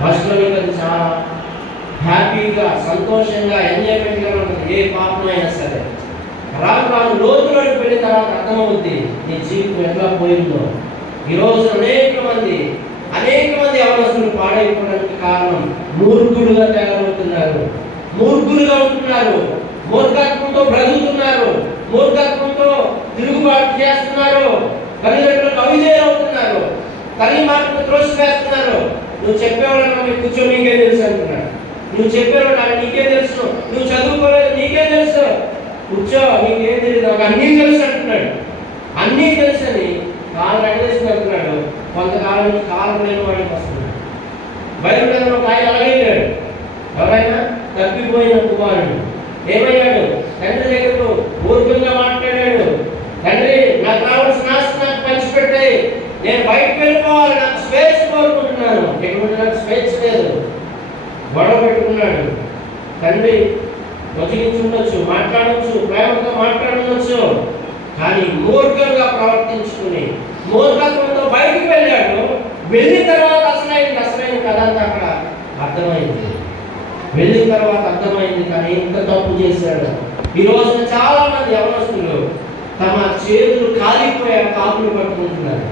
ఫస్ట్లో అది చాలా హ్యాపీగా, సంతోషంగా, ఎంజాయ్మెంట్గా ఉంటుంది. ఏ పాపం అయినా సరే రాను లోతులోకి వెళ్ళిన తర్వాత అర్థమవుద్ది నీ జీవితం ఎట్లా పోయిందో. ఈరోజు అనేక మంది యవనస్తులు పాడైపోవడానికి కారణం మూర్ఖులుగా తయారవుతున్నారు, మూర్ఖులుగా ఉంటున్నారు, మూర్ఖత్వంతో బ్రతుకుతున్నారు, మూర్ఖత్వంతో తిరుగుబాటు చేస్తున్నారు, తల్లిదండ్రులకు అవిధేయులవుతున్నారు, తల్లి మాటను త్రోసివేస్తున్నారు. నువ్వు చెప్పేవాళ్ళ మీకు కూర్చొని నీకే తెలుసు అంటున్నాడు. నువ్వు చెప్పేవాళ్ళు నీకే తెలుసు, నువ్వు చదువుకోలేదు నీకే తెలుసు, కూర్చో నీకేం తెలియదు, నాకు అన్నీ తెలుసు అంటున్నాడు. అన్నీ తెలుసని కాలం అడ్వేసి అంటున్నాడు. కొంతకాలం కాలం లేని వాడికి వస్తున్నాడు. బయట ఒక ఆయన అలాగే లేడు. ఎవరైనా తప్పిపోయిన కుమారుడు ఏమయ్యాడు? తండ్రి దగ్గరకు మూర్ఖంగా మాట్లాడాడు. తండ్రి, నాకు రావాల్సిన ఆస్తి నాకు పంచిపెట్టాయి, నేను బయటకు వెళ్ళిపోవాలి, నాకు స్వేచ్ఛ కోరుకుంటున్నాను. ఎటువంటి నాకు స్వేచ్ఛ లేదు. గొడవ పెట్టుకున్నాడు. తండ్రి బతికించుండొచ్చు, మాట్లాడవచ్చు, ప్రేమతో మాట్లాడవచ్చు. కానీ మూర్ఖంగా ప్రవర్తించుకుని మూర్ఖత్వంతో బయటికి వెళ్ళాడు. వెళ్ళిన తర్వాత అసలైన కథ అంతా అక్కడ అర్థమైంది. వెళ్ళిన తర్వాత అర్థమైంది కానీ ఇంత తప్పు చేశాడు. ఈ రోజున చాలా మంది యవనస్తులు తమ చేతులు కాలిపోయాక ఆకులు పట్టుకుంటున్నారు.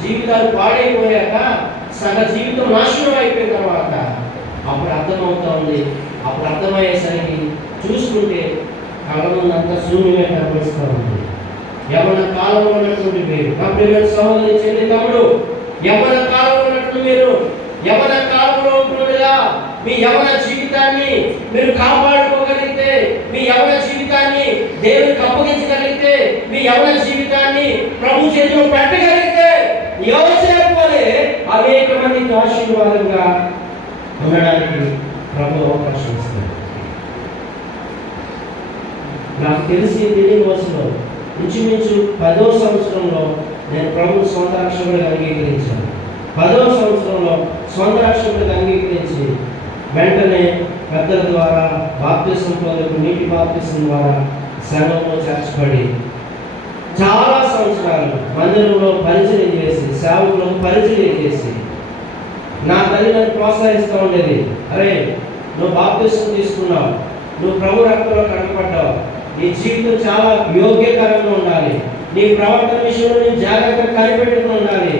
జీవితాలు పాడైపోయాక సగ జీవితం నాశనం అయిపోయిన తర్వాత అప్పుడు అర్థమవుతుంది. అప్పుడు అర్థమయ్యేసరికి చూసుకుంటే కళ్ళ ముందు అంతా శూన్యమే కనిపిస్తూ ఉంది. యవన కాలంలో ఉన్నటువంటి మీరు, నా ప్రియమైన సహోదరి చెల్లి తమ్ముడు, యవన కాలంలో ఉన్నటువంటి మీరు యవన కాలంలో ఉంటుండగా మీ యవన జీవితాన్ని మీరు కాపాడుకోగలిగితే, మీ యవన జీవితాన్ని దేవునికి అప్పగించగలిగితే, మీ యవన జీవితాన్ని ప్రభు చేతిలో పెట్టగలిగితే యోసేపు వలె అనేక మందికి ఆశీర్వాదంగా ఉండడానికి ప్రభు అవకాశం ఇస్తారు. నాకు తెలిసి తెలియని వయసులో ఇంచుమించు 10వ సంవత్సరంలో నేను ప్రభు సొంత రక్షకుడిగా అంగీకరించాను. 10వ సంవత్సరంలో సొంత రక్షకుడిగా అంగీకరించి వెంటనే పెద్దల ద్వారా బాప్తిసం పొందుకు నీటి బాప్తిసం ద్వారా సంఘంలో చేర్చబడి చాలా సంవత్సరాలు మందిరంలో పరిచయం చేసి, సేవకులకు పరిచయం చేసి, నా తల్లి నన్ను ప్రోత్సహిస్తూ ఉండేది. అరే, నువ్వు బాప్తిసం తీసుకున్నావు, నువ్వు ప్రభు రక్తంలో కడగబడ్డావు, నీ జీవితం చాలా యోగ్యకరంగా ఉండాలి, నీ ప్రవర్తన విషయంలో నీ జాగ్రత్తగా కనిపెట్టుకుని ఉండాలి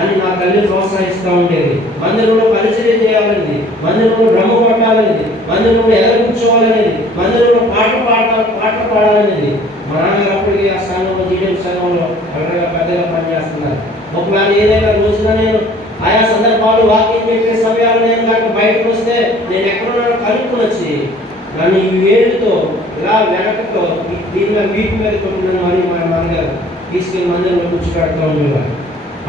అని నా తల్లి ప్రోత్సహిస్తూ ఉండేది. మందిరంలో పరిచయం చేయాలనేది, మందిరంలో డ్రమ్ము కొట్టాలనేది, మందిరంలో కూర్చోవాలనేది, మందిరంలో పాటలు పాడాలనేది. మా నాన్నగారు అప్పటికి ఆ సంఘంలో జీడియం సంఘంలో పెద్దగా పనిచేస్తున్నారు. ఒకవేళ ఏదైనా రోజున నేను ఆయా సందర్భాలు వాక్యం చెప్పే సమయాలు నేను కనుక బయటకు వస్తే నేను ఎక్కడున్నానో కనుక్కుని వచ్చి నన్ను ఈ వేలుతో ఇలా వెనకతో దీని వీటి మీద కొట్టిన మరి మా నాన్నగారు తీసుకెళ్ళి మందిరంలో కూర్చోబెడుతూ ఉండేవారు.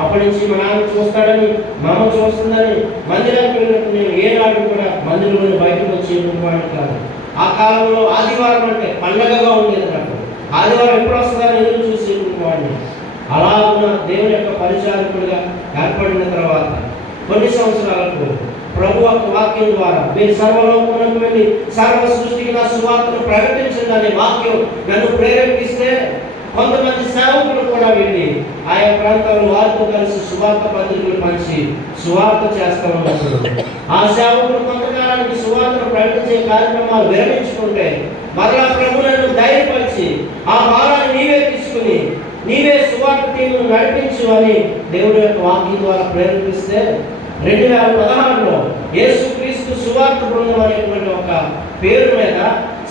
అప్పటి నుంచి మా నాన్న చూస్తాడని, మా అమ్మ చూస్తుందని మందిరానికి వెళ్ళినప్పుడు నేను ఏనాడు కూడా మందిరంలో బయటకు వచ్చి ఉండేవాడిని కాదు. ఆ కాలంలో ఆదివారం అంటే పండగగా ఉండేది. నాకు ఆదివారం ఎప్పుడు వస్తుందని ఎదురు చూసి ఉండేవాడిని. అలా ఉన్న దేవుని యొక్క పరిచారకుడిగా ఏర్పడిన తర్వాత కొన్ని సంవత్సరాలకు ప్రభు యొక్క వాక్యం ద్వారా మీరు సర్వలోకమునకు వెళ్ళి సర్వ సృష్టికి నా సువార్తను ప్రకటించండి అనే వాక్యం నన్ను ప్రేరేపిస్తే కొంతమంది సేవకులు కూడా వెళ్ళి ఆయా ప్రాంతాల్లో వారితో కలిసి సువార్త పత్రికలు పంచి సువార్త చేస్తూ ఉన్నప్పుడు ఆ సేవకులు కొంతకాలానికి సువార్తను ప్రకటించే కార్యక్రమాలు విరమించుకుంటే మరలా ప్రభు నన్ను ధైర్యపరిచి ఆ భారాన్ని నీవే తీసుకుని నీవే సువార్త టీమును నడిపించు అని దేవుడి యొక్క వాక్యం ద్వారా ప్రేరేపిస్తే 2016లో యేసుక్రీస్తు సువార్త బృందం అనేటువంటి ఒక పేరు మీద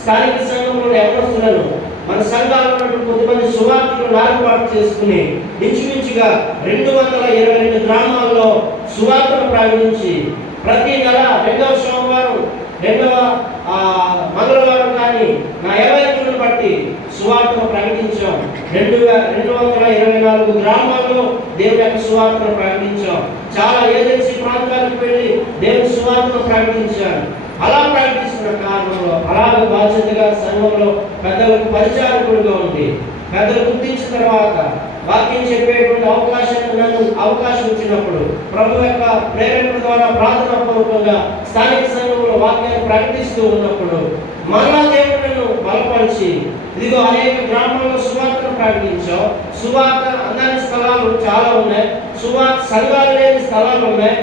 స్థానిక సంఘంలో యవనస్తులను మన సంఘాల్లో కొంతమంది సువార్తలు ఏర్పాటు చేసుకుని ఇంచుమించుగా 222 గ్రామాల్లో సువార్తను ప్రకటించి ప్రతి నెల 2వ సోమవారం 2వ మంగళవారం కానీ నా ఎవరిని బట్టి సువార్తను ప్రకటించాం. 224 గ్రామాల్లో దేవుని యొక్క సువార్తను ప్రకటించాం. చాలా ఏజెన్సీ ప్రాంతాలకు వెళ్ళి దేవుని సువార్తను ప్రకటించాను. అలా ప్రకటిస్తున్న కారణంలో అలాగే బాధ్యతగా సంఘంలో పెద్దలకు పరిచారకుడిగా ఉండి పెద్దలు గుర్తించిన తర్వాత వాక్యం చెప్పేటువంటి అవకాశం ఇచ్చినప్పుడు ప్రభు యొక్క ప్రేరణ ద్వారా ప్రార్థన పూర్వకంగా స్థానిక సంఘంలో వాక్యాన్ని ప్రకటిస్తూ ఉన్నప్పుడు మరలా దేవుడు బలపరిచి ఇదిగో అనేక గ్రామాల్లో సువార్తను ప్రకటించాం. సువార్త అందని స్థలాలు చాలా ఉన్నాయి, సువార్త సంఘాలు లేని స్థలాలు ఉన్నాయి.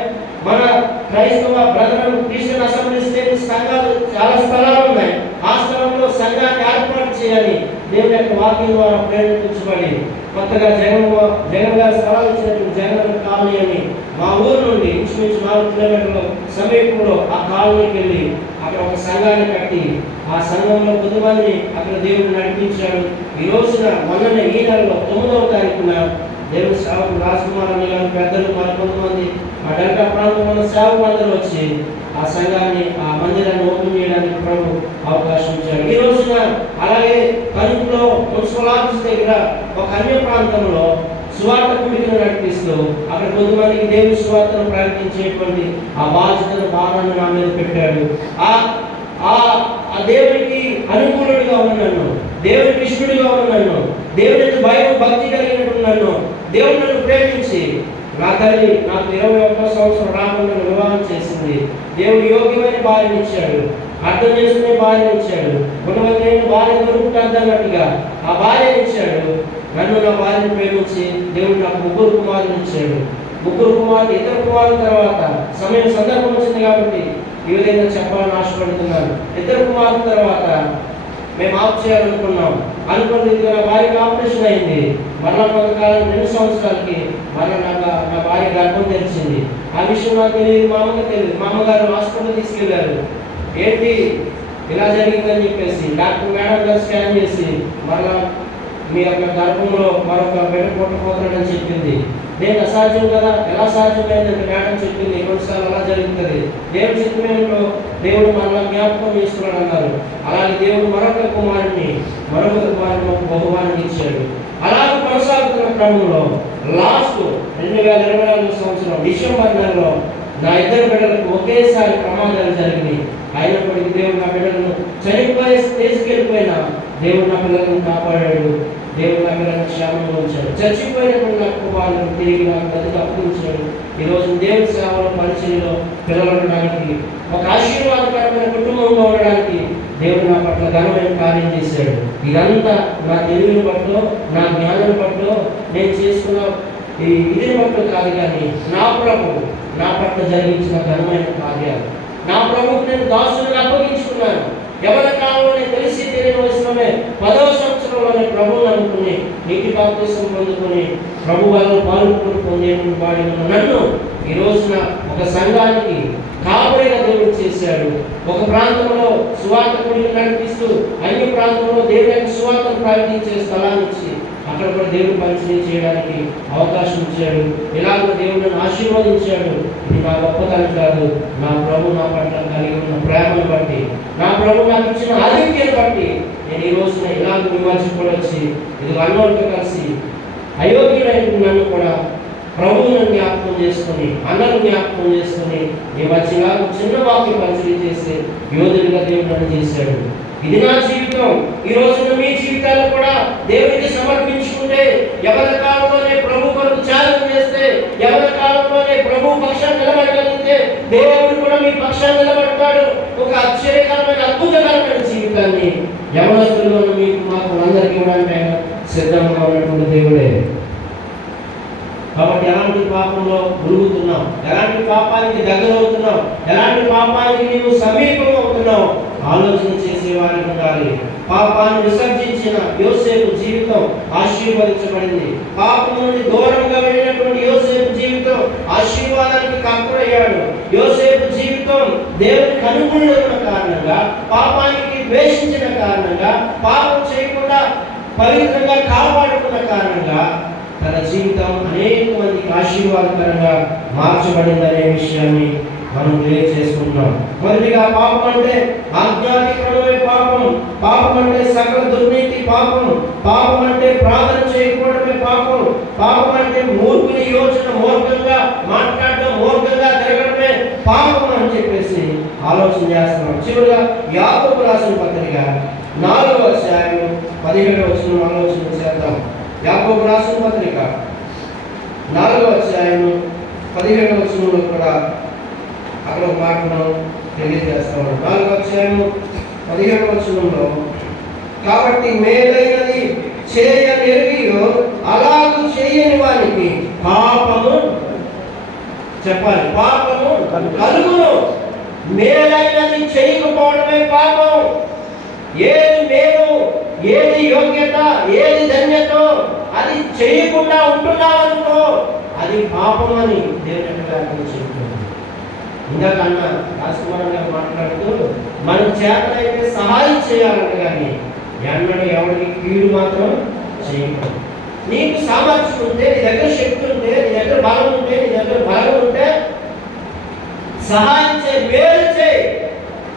మన క్రైస్తవ బ్రదర్ క్రిస్టియన్ అసెంబ్లీస్ లేని సంఘాలు చాలా స్థలాలు ఉన్నాయి. ఆ స్థలంలో సంఘాన్ని ఏర్పాటు చేయాలి దేవుని యొక్క వాక్యం ద్వారా ప్రేరేపించబడి కొత్తగా జగన్ గారి స్థలాలు ఇచ్చినటువంటి జగన్ కాలనీ అని మా ఊరు నుండి ఇంచుమించు 4 కిలోమీటర్ల సమీపంలో ఆ కాలనీకి వెళ్ళి అక్కడ ఒక సంఘాన్ని కట్టి ఆ సంఘంలో కొంతమంది అక్కడ దేవుడు నడిపించాడు. ఈ రోజున మొన్ననే ఈ నెలలో 9వ తారీఖున దేవుని సేవకులు రాజకుమార్ అన్న గారు పెద్దలు మరి కొంతమంది ఆ డెల్టా ప్రాంతంలో సేవకులు అందరూ వచ్చి ఆ సంఘాన్ని ఆ మందిరాన్ని ఓపెన్ చేయడానికి ప్రభు అవకాశం ఇచ్చాడు. ఈ రోజున అలాగే కనుపులో మున్సిపల్ ఆఫీస్ దగ్గర ఒక అన్య ప్రాంతంలో సువార్త కూడికను నడిపిస్తూ అక్కడ కొంతమందికి దేవుని సువార్తను ప్రకటించేటువంటి ఆ బాధ్యతను భారాన్ని నా మీద పెట్టాడు. ఆ దేవునికి అనుకూలుడిగా ఉన్నాను, దేవునికి ఇష్టడిగా ఉన్నాను, దేవునికి భయం భక్తి కలిగినట్టు నన్ను దేవుడు నన్ను ప్రేమించి నా తల్లి నాకు 21వ సంవత్సరం రాకుండా వివాహం చేసింది. దేవుడు యోగ్యమైన భార్యనిచ్చాడు, అర్థం చేసుకునే భార్యనిచ్చాడు, గుణవంతమైన భార్య దొరుకుతుందన్నట్టుగా ఆ భార్యనిచ్చాడు. నన్ను నా భార్యను ప్రేమించి దేవుడు నాకు 3 కుమారులు ఇచ్చాడు. 3 కుమారులు, ఇద్దరు కుమారుల తర్వాత సమయం సందర్భం వచ్చింది కాబట్టి ఈ విధంగా చెప్పాలని ఆశపడుతున్నాను. 2 కుమారుల తర్వాత మేము ఆఫ్ చేయాలనుకున్నాం. అనుకున్న నా భార్యకి ఆపరేషన్ అయింది. మరలా కొంతకాలం 2 సంవత్సరాలకి మరలా నా భార్య గర్భం తెరిచింది. ఆ విషయం నాకు తెలియదు, మా అమ్మకి తెలియదు. మా అమ్మగారు హాస్పిటల్ తీసుకెళ్లారు. ఏంటి ఇలా జరిగిందని చెప్పేసి డాక్టర్ మేడం గారు స్కాన్ చేసి మరలా మీ యొక్క గర్భంలో మరొక బిడ్డ పుట్టబోతున్నాడని చెప్పింది. నేను అసాధ్యం కదా, ఎలా సాధ్యమైందంటే మేడం చెప్పింది, కొన్నిసార్లు అలా జరుగుతుంది. దేవుడు చిత్తమేంటో దేవుడు మరలా జ్ఞాపకం చేసుకున్నాడు అన్నారు. అలాగే దేవుడు మరొక కుమారుని బహుమానం ఇచ్చాడు. అలాగే కొనసాగుతున్న క్రమంలో లాస్ట్ 2024 సంవత్సరం డిసెంబర్ నెలలో నా 2 బిడ్డలకు ఒకేసారి ప్రమాదాలు జరిగినాయి. అయినప్పటికీ దేవుడు నా బిడ్డలను చనిపోయే తీసుకెళ్ళిపోయినా దేవుడు నా పిల్లలను కాపాడాడు. దేవుడు నా పిల్లలను క్షేమంగా ఉంచాడు. చచ్చిపోయినప్పుడు నా కుమారులను తిరిగి నాకు బతికి అప్పగించాడు. ఈరోజు దేవుడి సేవలో పరిచయంలో పిల్లలు ఉండడానికి, ఒక ఆశీర్వాదకరమైన కుటుంబంలో ఉండడానికి దేవుడు నా పట్ల ఘనమైన కార్యం చేశాడు. ఇదంతా నా తెలివిని బట్టో నా జ్ఞానం బట్టో నేను చేసుకున్న ఈ ఇదిని బట్టో కాదు, కానీ నా ప్రభు నా పట్ల జరిగించిన ఘనమైన కార్యాలు. నా ప్రభుకు నేను దాసులను అప్పగించుకున్నాను. ఎవరి కాలంలో నేను తెలిసి తెలియని వయసులోనే 10వ సంవత్సరంలోనే ప్రభువుని అనుకుని నీటి బాప్తిసం పొందుకొని ప్రభు వాళ్ళని పాల్గొని పొందేటువంటి వాడి నన్ను ఈ రోజున ఒక సంఘానికి కాపరిగా దేవుడు చేశాడు. ఒక ప్రాంతంలో సువార్త గుడిని నడిపిస్తూ అన్ని ప్రాంతంలో దేవుని సువార్తను ప్రకటించే స్థలాన్ని ఇచ్చి అక్కడ కూడా దేవుడు పరిచయం చేయడానికి అవకాశం ఇచ్చాడు. ఇలాగ దేవుడిని ఆశీర్వదించాడు. ఇది నా గొప్పతనం కాదు, నా ప్రభు నా పట్ల కలిగి ఉన్న ప్రేమను బట్టి, నా ప్రభు నాకు ఇచ్చిన ఆధిక్యతను బట్టి నేను ఈ రోజున ఇలాగ విమర్శించబడొచ్చి ఇది అన్నోళ్ళతో కలిసి అయోగ్యులైన నన్ను కూడా ప్రభువును జ్ఞాపకం చేసుకుని అన్నను జ్ఞాపకం చేసుకుని ఈ మధ్యగా చిన్న వాక్య పరిచయం చేసే యోధుడిగా దేవుడు నన్ను చేశాడు. ఇది నా జీవితం. ఈ రోజున మీ జీవితాలు కూడా దేవుడికి సమర్పించుకుంటే, ఎవరి కాలంలోనే ప్రభు కొరకు త్యాగం చేస్తే, ఎవరి కాలంలోనే ప్రభు పక్షాన్ని నిలబడగలిగితే దేవుడు కూడా మీ పక్షాన్ని నిలబడతాడు. ఒక ఆశ్చర్యకరమైన అద్భుతకరమైన జీవితాన్ని యవనస్తుల్లో మీకు మాకు అందరికీ ఇవ్వడానికి సిద్ధంగా ఉన్నటువంటి దేవుడే. కాబట్టి ఎలాంటి పాపంలో మురుగుతున్నాం, ఎలాంటి పాపానికి దగ్గర అవుతున్నాం, ఎలాంటి పాపానికి నీవు సమీపం అవుతున్నావు ఆలోచన చేసేవారికి ఉండాలి. పాపాన్ని విసర్జించిన యోసేపు జీవితం ఆశీర్వదించబడింది. పాపం నుండి దూరంగా వెళ్ళినటువంటి యోసేపు జీవితం ఆశీర్వాదానికి కాకుడయ్యాడు. యోసేపు జీవితం దేవునికి అనుగుణంగా ఉన్న కారణంగా, పాపానికి ద్వేషించిన కారణంగా, పాపం చేయకుండా పవిత్రంగా కాపాడుకున్న కారణంగా తన జీవితం అనేక మందికి ఆశీర్వాదకరంగా మార్చబడిందనే విషయాన్ని మనం తెలియజేసుకుంటున్నాం. మొదటిగా పాపం అంటే ఆజ్ఞాతిక్రమమే పాపం. పాపం అంటే సకల దుర్నీతి పాపం. పాపం అంటే ప్రార్థన చేయకపోవడమే పాపం. పాపం అంటే మూర్ఖుని యోచన, మూర్ఖంగా మాట్లాడడం, మూర్ఖంగా తిరగడమే పాపం అని చెప్పేసి ఆలోచన చేస్తున్నాం. చివరిగా యాకోబు రాసిన పత్రిక 4వ అధ్యాయం 17వ వచనం ఆలోచన చేద్దాం. యాకోబు రాసిన పత్రిక 4వ అధ్యాయం 17వ వచనంలో కూడా అక్కడ ఒక మాటను తెలియజేస్తాము. 4వ అధ్యాయం 17వ వచనంలో, కాబట్టి మేలైనది చేయనెరిగియో అలాగూ చేయని వారికి పాపము, చెప్పాలి, పాపము కలుగును. మేలైనది చేయకపోవడమే పాపం. ఏది మేలు, ఏది యోగ్యత, ఏది ధన్యత అది చేయకుండా ఉంటున్నావనుకో అది పాపం అని దేవుని చెప్తుంది. ఇందాక అన్న రాజకుమార్ గారు మాట్లాడుతూ మనం చేతనైతే సహాయం చేయాలంటే కానీ ఎన్నడూ ఎవరికి కీడు మాత్రం చేయకూడదు. నీకు సామర్థ్యం ఉంటే, నీ దగ్గర శక్తి ఉంటే, నీ దగ్గర బలం ఉంటే, నీ దగ్గర బలం ఉంటే సహాయం చేయి, మేలు చేయి.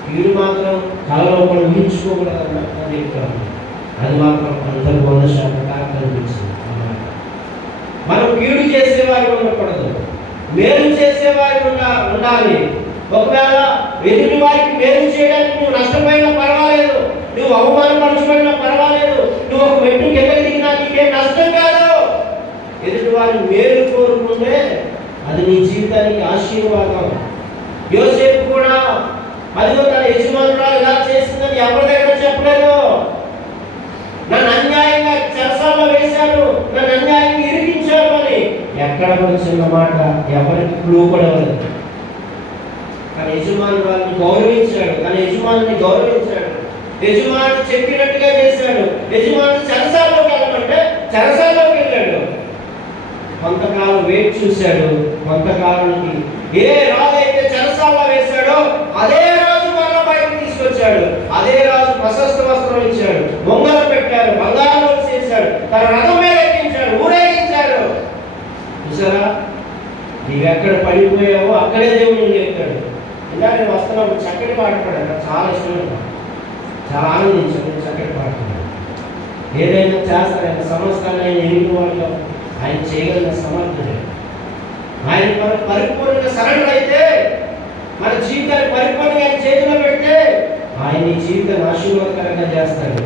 కీడు మాత్రం కలలో కూడా ఊహించుకోకూడదన్న అది మాత్రం అందరూ 100% కనిపించింది. మనం కీడు చేసేవారి ఉండకూడదు, మేలు చేసేవారి ఉండాలి. ఒకవేళ ఎదుటి వారికి మేలు చేయడానికి నువ్వు నష్టపోయినా పర్వాలేదు, నువ్వు అవమానపరచబడినా పర్వాలేదు, నువ్వు ఒక మెట్టు కిందకి దిగినా నీకేం నష్టం కాదు. ఎదుటి వారి మేలు కోరుకుంటే అది నీ జీవితానికి ఆశీర్వాదం. యోసేపు కూడా అదిగో తన యజమానురాలు ఇలా చేసిందని ఎవరి దగ్గర చెప్పలేదు. నన్ను అన్యాయంగా చెరసాల్లో వేశారు, నన్ను అన్యాయంగా ఇరికించారు అని ఎక్కడ వచ్చిన మాట ఎవరికి క్లూ కూడా లేదు. తన యజమానురాలని గౌరవించాడు, తన యజమాని గౌరవించాడు, యజమాని చెప్పినట్టుగా చేశాడు. యజమాని చెరసాల్లోకి వెళ్ళమంటే చెరసాల్లోకి వెళ్ళాడు. కొంతకాలం వెయిట్ చూశాడు. కొంతకాలానికి ఏ రాజు అయితే చెరసాల్లో వేశాడో అదే రాజు మరణ బయటకు తీసుకొచ్చాడు. అదే రాజు ప్రశస్త వస్త్రం ఇచ్చాడు, బొంగలు పెట్టాడు, బంగారం చేశాడు, తన రథం మీద ఎక్కించాడు, ఊరేగించాడు. చూసారా, నీవెక్కడ పడిపోయావో అక్కడే దేవుడు చెప్తాడు. ఇలా నేను వస్తున్నప్పుడు చక్కటి పాట పాడాను, నాకు చాలా ఇష్టమైన, చాలా ఆనందించాను. చక్కటి పాట ఏదైనా చేస్తారైనా సంవత్సరాలు ఆయన ఎన్ని వాళ్ళు ఆయన చేయగలిగిన సమర్థుడే. ఆయన మన పరిపూర్ణంగా సరెండర్ అయితే, మన జీవితాన్ని పరిపూర్ణంగా ఆయన చేతిలో పెడితే ఆయన ఈ జీవితాన్ని ఆశీర్వాదకరంగా చేస్తాడు.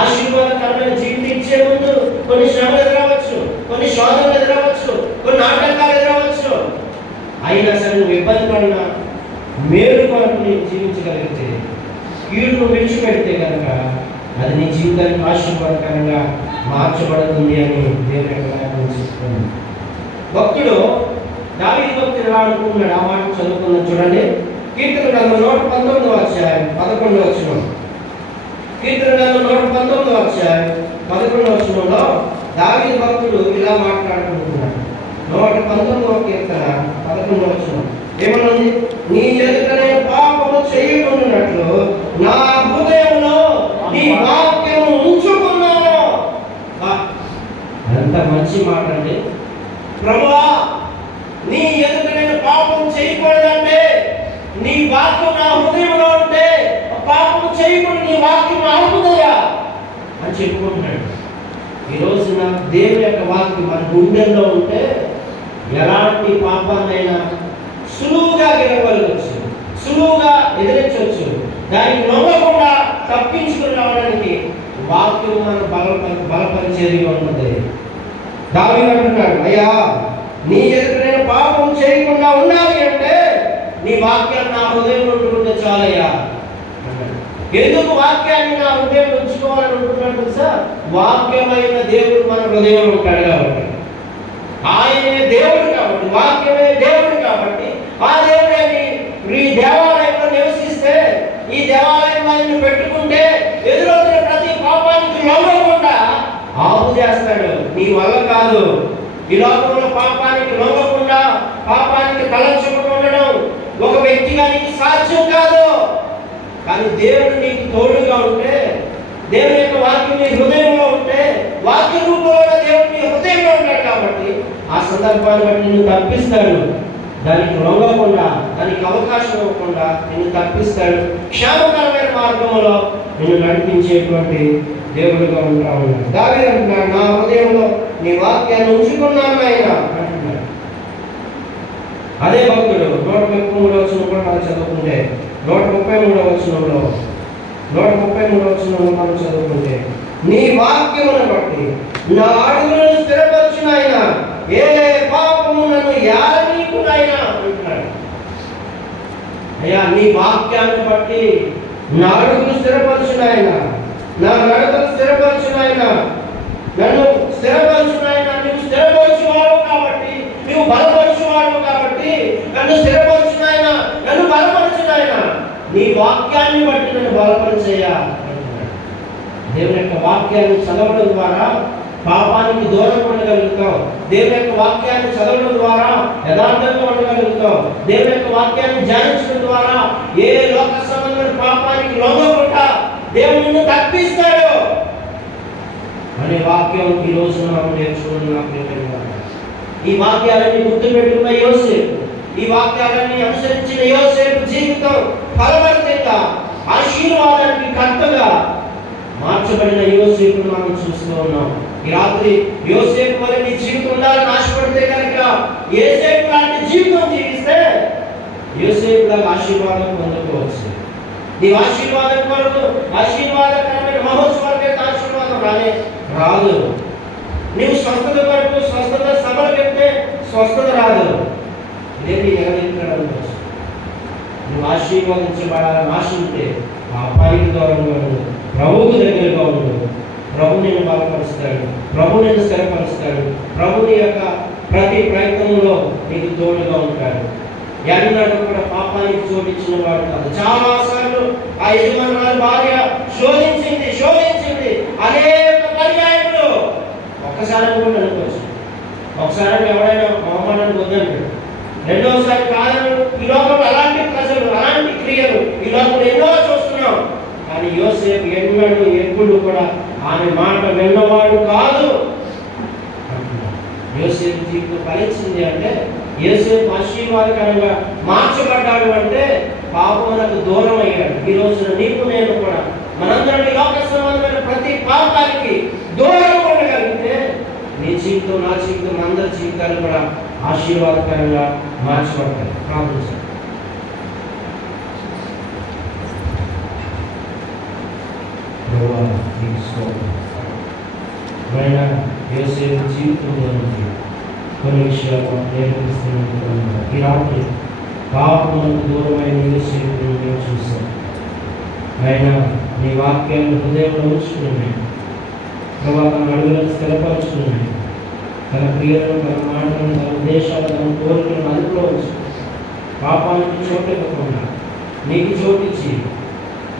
ఆశీర్వాదకరమైన జీవితం ఇచ్చే ముందు కొన్ని శ్రమలు ఎదురవచ్చు, కొన్ని శోధనలు ఎదురవచ్చు, కొన్ని ఆటంకాలు ఎదురవచ్చు. అయినా సరే నువ్వు ఇబ్బంది పడినా మేలు కొరకు నీకు జీవించగలిగితే, కీడును విడిచిపెడితే కనుక అది నీ జీవితానికి ఆశీర్వాదకరంగా మార్చబడుతుంది అని దేవుని యొక్క లేఖనం చెప్తుంది. భక్తుడు దావీదు భక్తుడు ఎలా అనుకుంటున్నాడు, ఆ మాట చదువుకున్నాడు చూడండి. కీర్తన గ్రంథం 119వ అధ్యాయం 11వ వచనం. కీర్తన గ్రంథం 119వ అధ్యాయం 11వ వచనంలో దావీదు భక్తుడు ఇలా మాట్లాడుకుంటున్నాడు. 119వ కీర్తన 11వ వచనం ఏమన్నది? నీ ఎదుట నేను పాపము చేయకుండానట్లు నా హృదయంలో నీ వాక్యము ఉంచుకున్నాను. ఎంత మంచి మాట అండి. ప్రభువా, నీ ఎదుట నేను పాపం చేయకూడదంటే నీ వాక్యం నా హృదయంలో ఉంటే, పాపం చేయకుండా నీ వాక్యం నా హృదయ అని చెప్పుకుంటున్నాడు. ఈరోజు నాకు దేవుని యొక్క వాక్యం మన గుండెల్లో ఉంటే ఎలాంటి పాపాన్నైనా సులువుగా గెలవగలవచ్చు, సులువుగా ఎదిరించవచ్చు. దానికి లొంగకుండా తప్పించుకుని రావడానికి వాక్యం మన బలపరిచేదిగా ఉంటుంది. దావీదు అంటున్నాడు, అయ్యా నీ ఎదుట నేను పాపం చేయకుండా ఉండాలి అంటే నీ వాక్యాన్ని నా హృదయంలో ఉంటుంటే చాలయ్యా. ఎందుకు వాక్యాన్ని నా హృదయంలో ఉంచుకోవాలని ఉంటున్నాడు తెలుసా? వాక్యమైన దేవుడు మన హృదయంలో ఉంటాడు కాబట్టి, ఆయనే దేవుడు కాబట్టి, వాక్యమే దేవుడు కాబట్టి, ఆ దేవుడిని ఈ దేవాలయంలో నివసిస్తే, ఈ దేవాలయంలో ఆయన పెట్టుకుంటే ఎదురవుతున్న ప్రతి పాపానికి లొంగకుండా ఆపు చేస్తాడు. నీ వల్ల కాదు. ఈ లోకంలో పాపానికి లొంగకుండా, పాపానికి తలంచకుండా ఉండడం ఒక వ్యక్తిగా నీకు సాధ్యం కాదు. కానీ దేవుడు నీకు తోడుగా ఉంటే, దేవుని యొక్క వాక్యం నీ హృదయంలో ఉంటే, వాక్య రూపంలో దేవుడు నీ హృదయంలో ఉంటాడు కాబట్టి ఆ సందర్భాన్ని బట్టి నిన్ను తప్పిస్తాడు. దానికి లొంగకుండా, దానికి అవకాశం ఇవ్వకుండా నిన్ను తప్పిస్తాడు. క్షేమకరమైన మార్గంలో నిన్ను నడిపించేటువంటి దేవుడిగా ఉంటా ఉన్నాడు. దావీదు అంటున్నాడు, నా హృదయంలో నీ వాక్యాన్ని ఉంచుకున్నాను ఆయన అంటున్నాడు. అదే భక్తుడు 133వ వచనం కూడా మనం చదువుకుంటే, 133వ వచనంలో మనం చదువుకుంటే, నీ వాక్యమును బట్టి నా అడుగులను స్థిరపరచును ఆయన, ఏ పాపము నన్ను ఏలనీయకును ఆయన అంటున్నాడు. అయ్యా నీ వాక్యాన్ని బట్టి నా అడుగులు స్థిరపరచును ఆయన, నా నడతను స్థిరపరచును ఆయన, నన్ను స్థిరపరచును ఆయన. నువ్వు స్థిరపరచువాడు కాబట్టి, నువ్వు బలపరచువాడు కాబట్టి నన్ను స్థిరపరచును ఆయన, నన్ను బలపరచును ఆయన. నీ వాక్యాన్ని బట్టి నన్ను బలపరిచేయ. దేవుని యొక్క వాక్యాన్ని చదవడం ద్వారా పాపానికి దూరం ఉండగలుగుతాం. దేవుని యొక్క వాక్యాన్ని చదవడం ద్వారా యథార్థంగా ఉండగలుగుతాం. దేవుని యొక్క వాక్యాన్ని ధ్యానించడం ద్వారా ఏ లోక సంబంధమైన పాపానికి లొంగకుండా దేవుని తప్పిస్తాడు అనే వాక్యం ఈ రోజు మనం నేర్చుకున్నాం. ఈ వాక్యాలన్నీ గుర్తుపెట్టుకున్న యోసేపు, ఈ వాక్యాలన్నీ అనుసరించిన యోసేపు జీవితం ఫలవంతంగా ఆశీర్వాదానికి కర్తగా మార్చబడిన యోసేపును మనం చూస్తూ ఉన్నాం. ఈ రాత్రి యోసేపు వల్ల నీ జీవితం ఉండాలని ఆశపడితే కనుక యోసేపు లాంటి జీవితం జీవిస్తే యోసేపులకు ఆశీర్వాదం పొందుకోవచ్చు. నీ ఆశీర్వాదం కొరకు ఆశీర్వాదకరమైన మహోత్సవాలకైతే ఆశీర్వాదం రాదు. నీవు స్వస్థత కొరకు స్వస్థత సభలు పెడితే స్వస్థత రాదు. ఇదేంటి ఎగదించడం కోసం. నువ్వు ఆశీర్వదించబడాలని ఆశ ఉంటే పాపానికి దూరంగా ఉండు, ప్రభువుకు దగ్గరగా ఉండు. ప్రభు నిన్ను బలపరుస్తాడు, ప్రభు నిన్ను స్థిరపరుస్తాడు, ప్రభుని యొక్క ప్రతి ప్రయత్నంలో నీకు తోడుగా ఉంటాడు. ఎన్నడూ కూడా పాపానికి చోటిచ్చిన వాడు కాదు. చాలాసార్లు ఆ యజమానురాలు భార్య శోధించింది అనేక పర్యాయములు. ఒక్కసారి కూడా అనుకోవచ్చు, ఒకసారి ఎవడైనా అవమానానికి వద్దంటాడు, రెండోసారి కాదని. ఈ లోకంలో అలాంటి ప్రజలు, అలాంటి క్రియలు ఈ లోకంలో ఎన్నో చూస్తున్నాం. కానీ యోసేపు ఎప్పుడు కూడా ఆమె మాట విన్నవాడు కాదు. యోసేపు జీవితం ఫలించింది అంటే, యోసేపు ఆశీర్వాదకరంగా మార్చబడ్డాడు అంటే పాపమునకు దూరం అయ్యాడు. ఈ రోజున నీకు నేను కూడా మనందరం లోక సంబంధమైన ప్రతి పాపానికి దూరం ఉండగలిగితే నీ జీవితం, నా జీవితం, అందరి జీవితాలు కూడా ఆశీర్వాదకరంగా మార్చబడతాయి. ప్రార్థించాలి. యోసేపు జీవితంలో నుంచి కొన్ని విషయాలు నేర్పిస్తున్నట్టు ఈ రాత్రి పాపమునకు దూరమైన యోసేపును నేను చూశాను. ఆయన నీ వాక్యాలను హృదయంలో ఉంచుకున్నాయి, తర్వాత తన అడుగులను స్థిరపరుచుకున్నాయి, తన క్రియలను, తన మాటలను, తన ఉద్దేశాలు, తన కోరికలను అదుపులో ఉంచుకున్నాయి. పాపానికి చోటు ఇవ్వకుండా నీకు చోటిచ్చి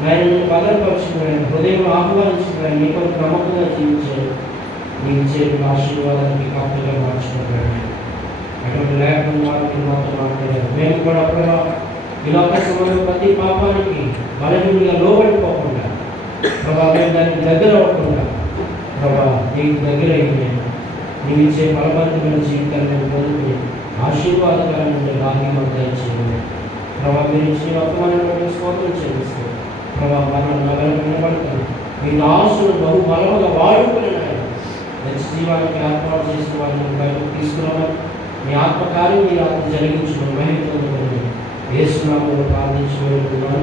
ఆయనను భద్రపరుచుకున్నాను, హృదయంలో ఆహ్వానించుకున్నాను, నీ కొరకు నమ్మకంగా జీవించాడు. నీకు చేతుల ఆశీర్వాదానికి కాపుగా మార్చుకుంటాడు. అటువంటి లేఖనం వారికి మాతో మాట్లాడారు. మేము కూడా అప్పుడు ఈ లోక సంబంధం ప్రతి పాపానికి బలహీనంగా లోబడిపోకుండా, ప్రభా మేము దానికి దగ్గర అవ్వకుండా, ప్రభా నీకు దగ్గర అయింది నీవు ఇచ్చే బలవంతమైన జీవితాన్ని పొందుకుని ఆశీర్వాదకరమైన భాగ్యం దయచేయండి. ప్రభా మీరు ఇచ్చిన వర్తమానాన్ని స్తోత్రం చెల్లిస్తాం. ప్రభా మన నగరం నిలబడతాను, మీ దాసులు బహు బలముగా వాడుకుని మంచి జీవానికి ఏర్పాటు చేసిన వారిని బయటకు తీసుకురావాలి. మీ ఆత్మకార్యం మీ ఆత్మ జరిగించడం మహిమ పొందుకొని యేసు నామములో ప్రార్థించి వేడుకుంటున్నాను.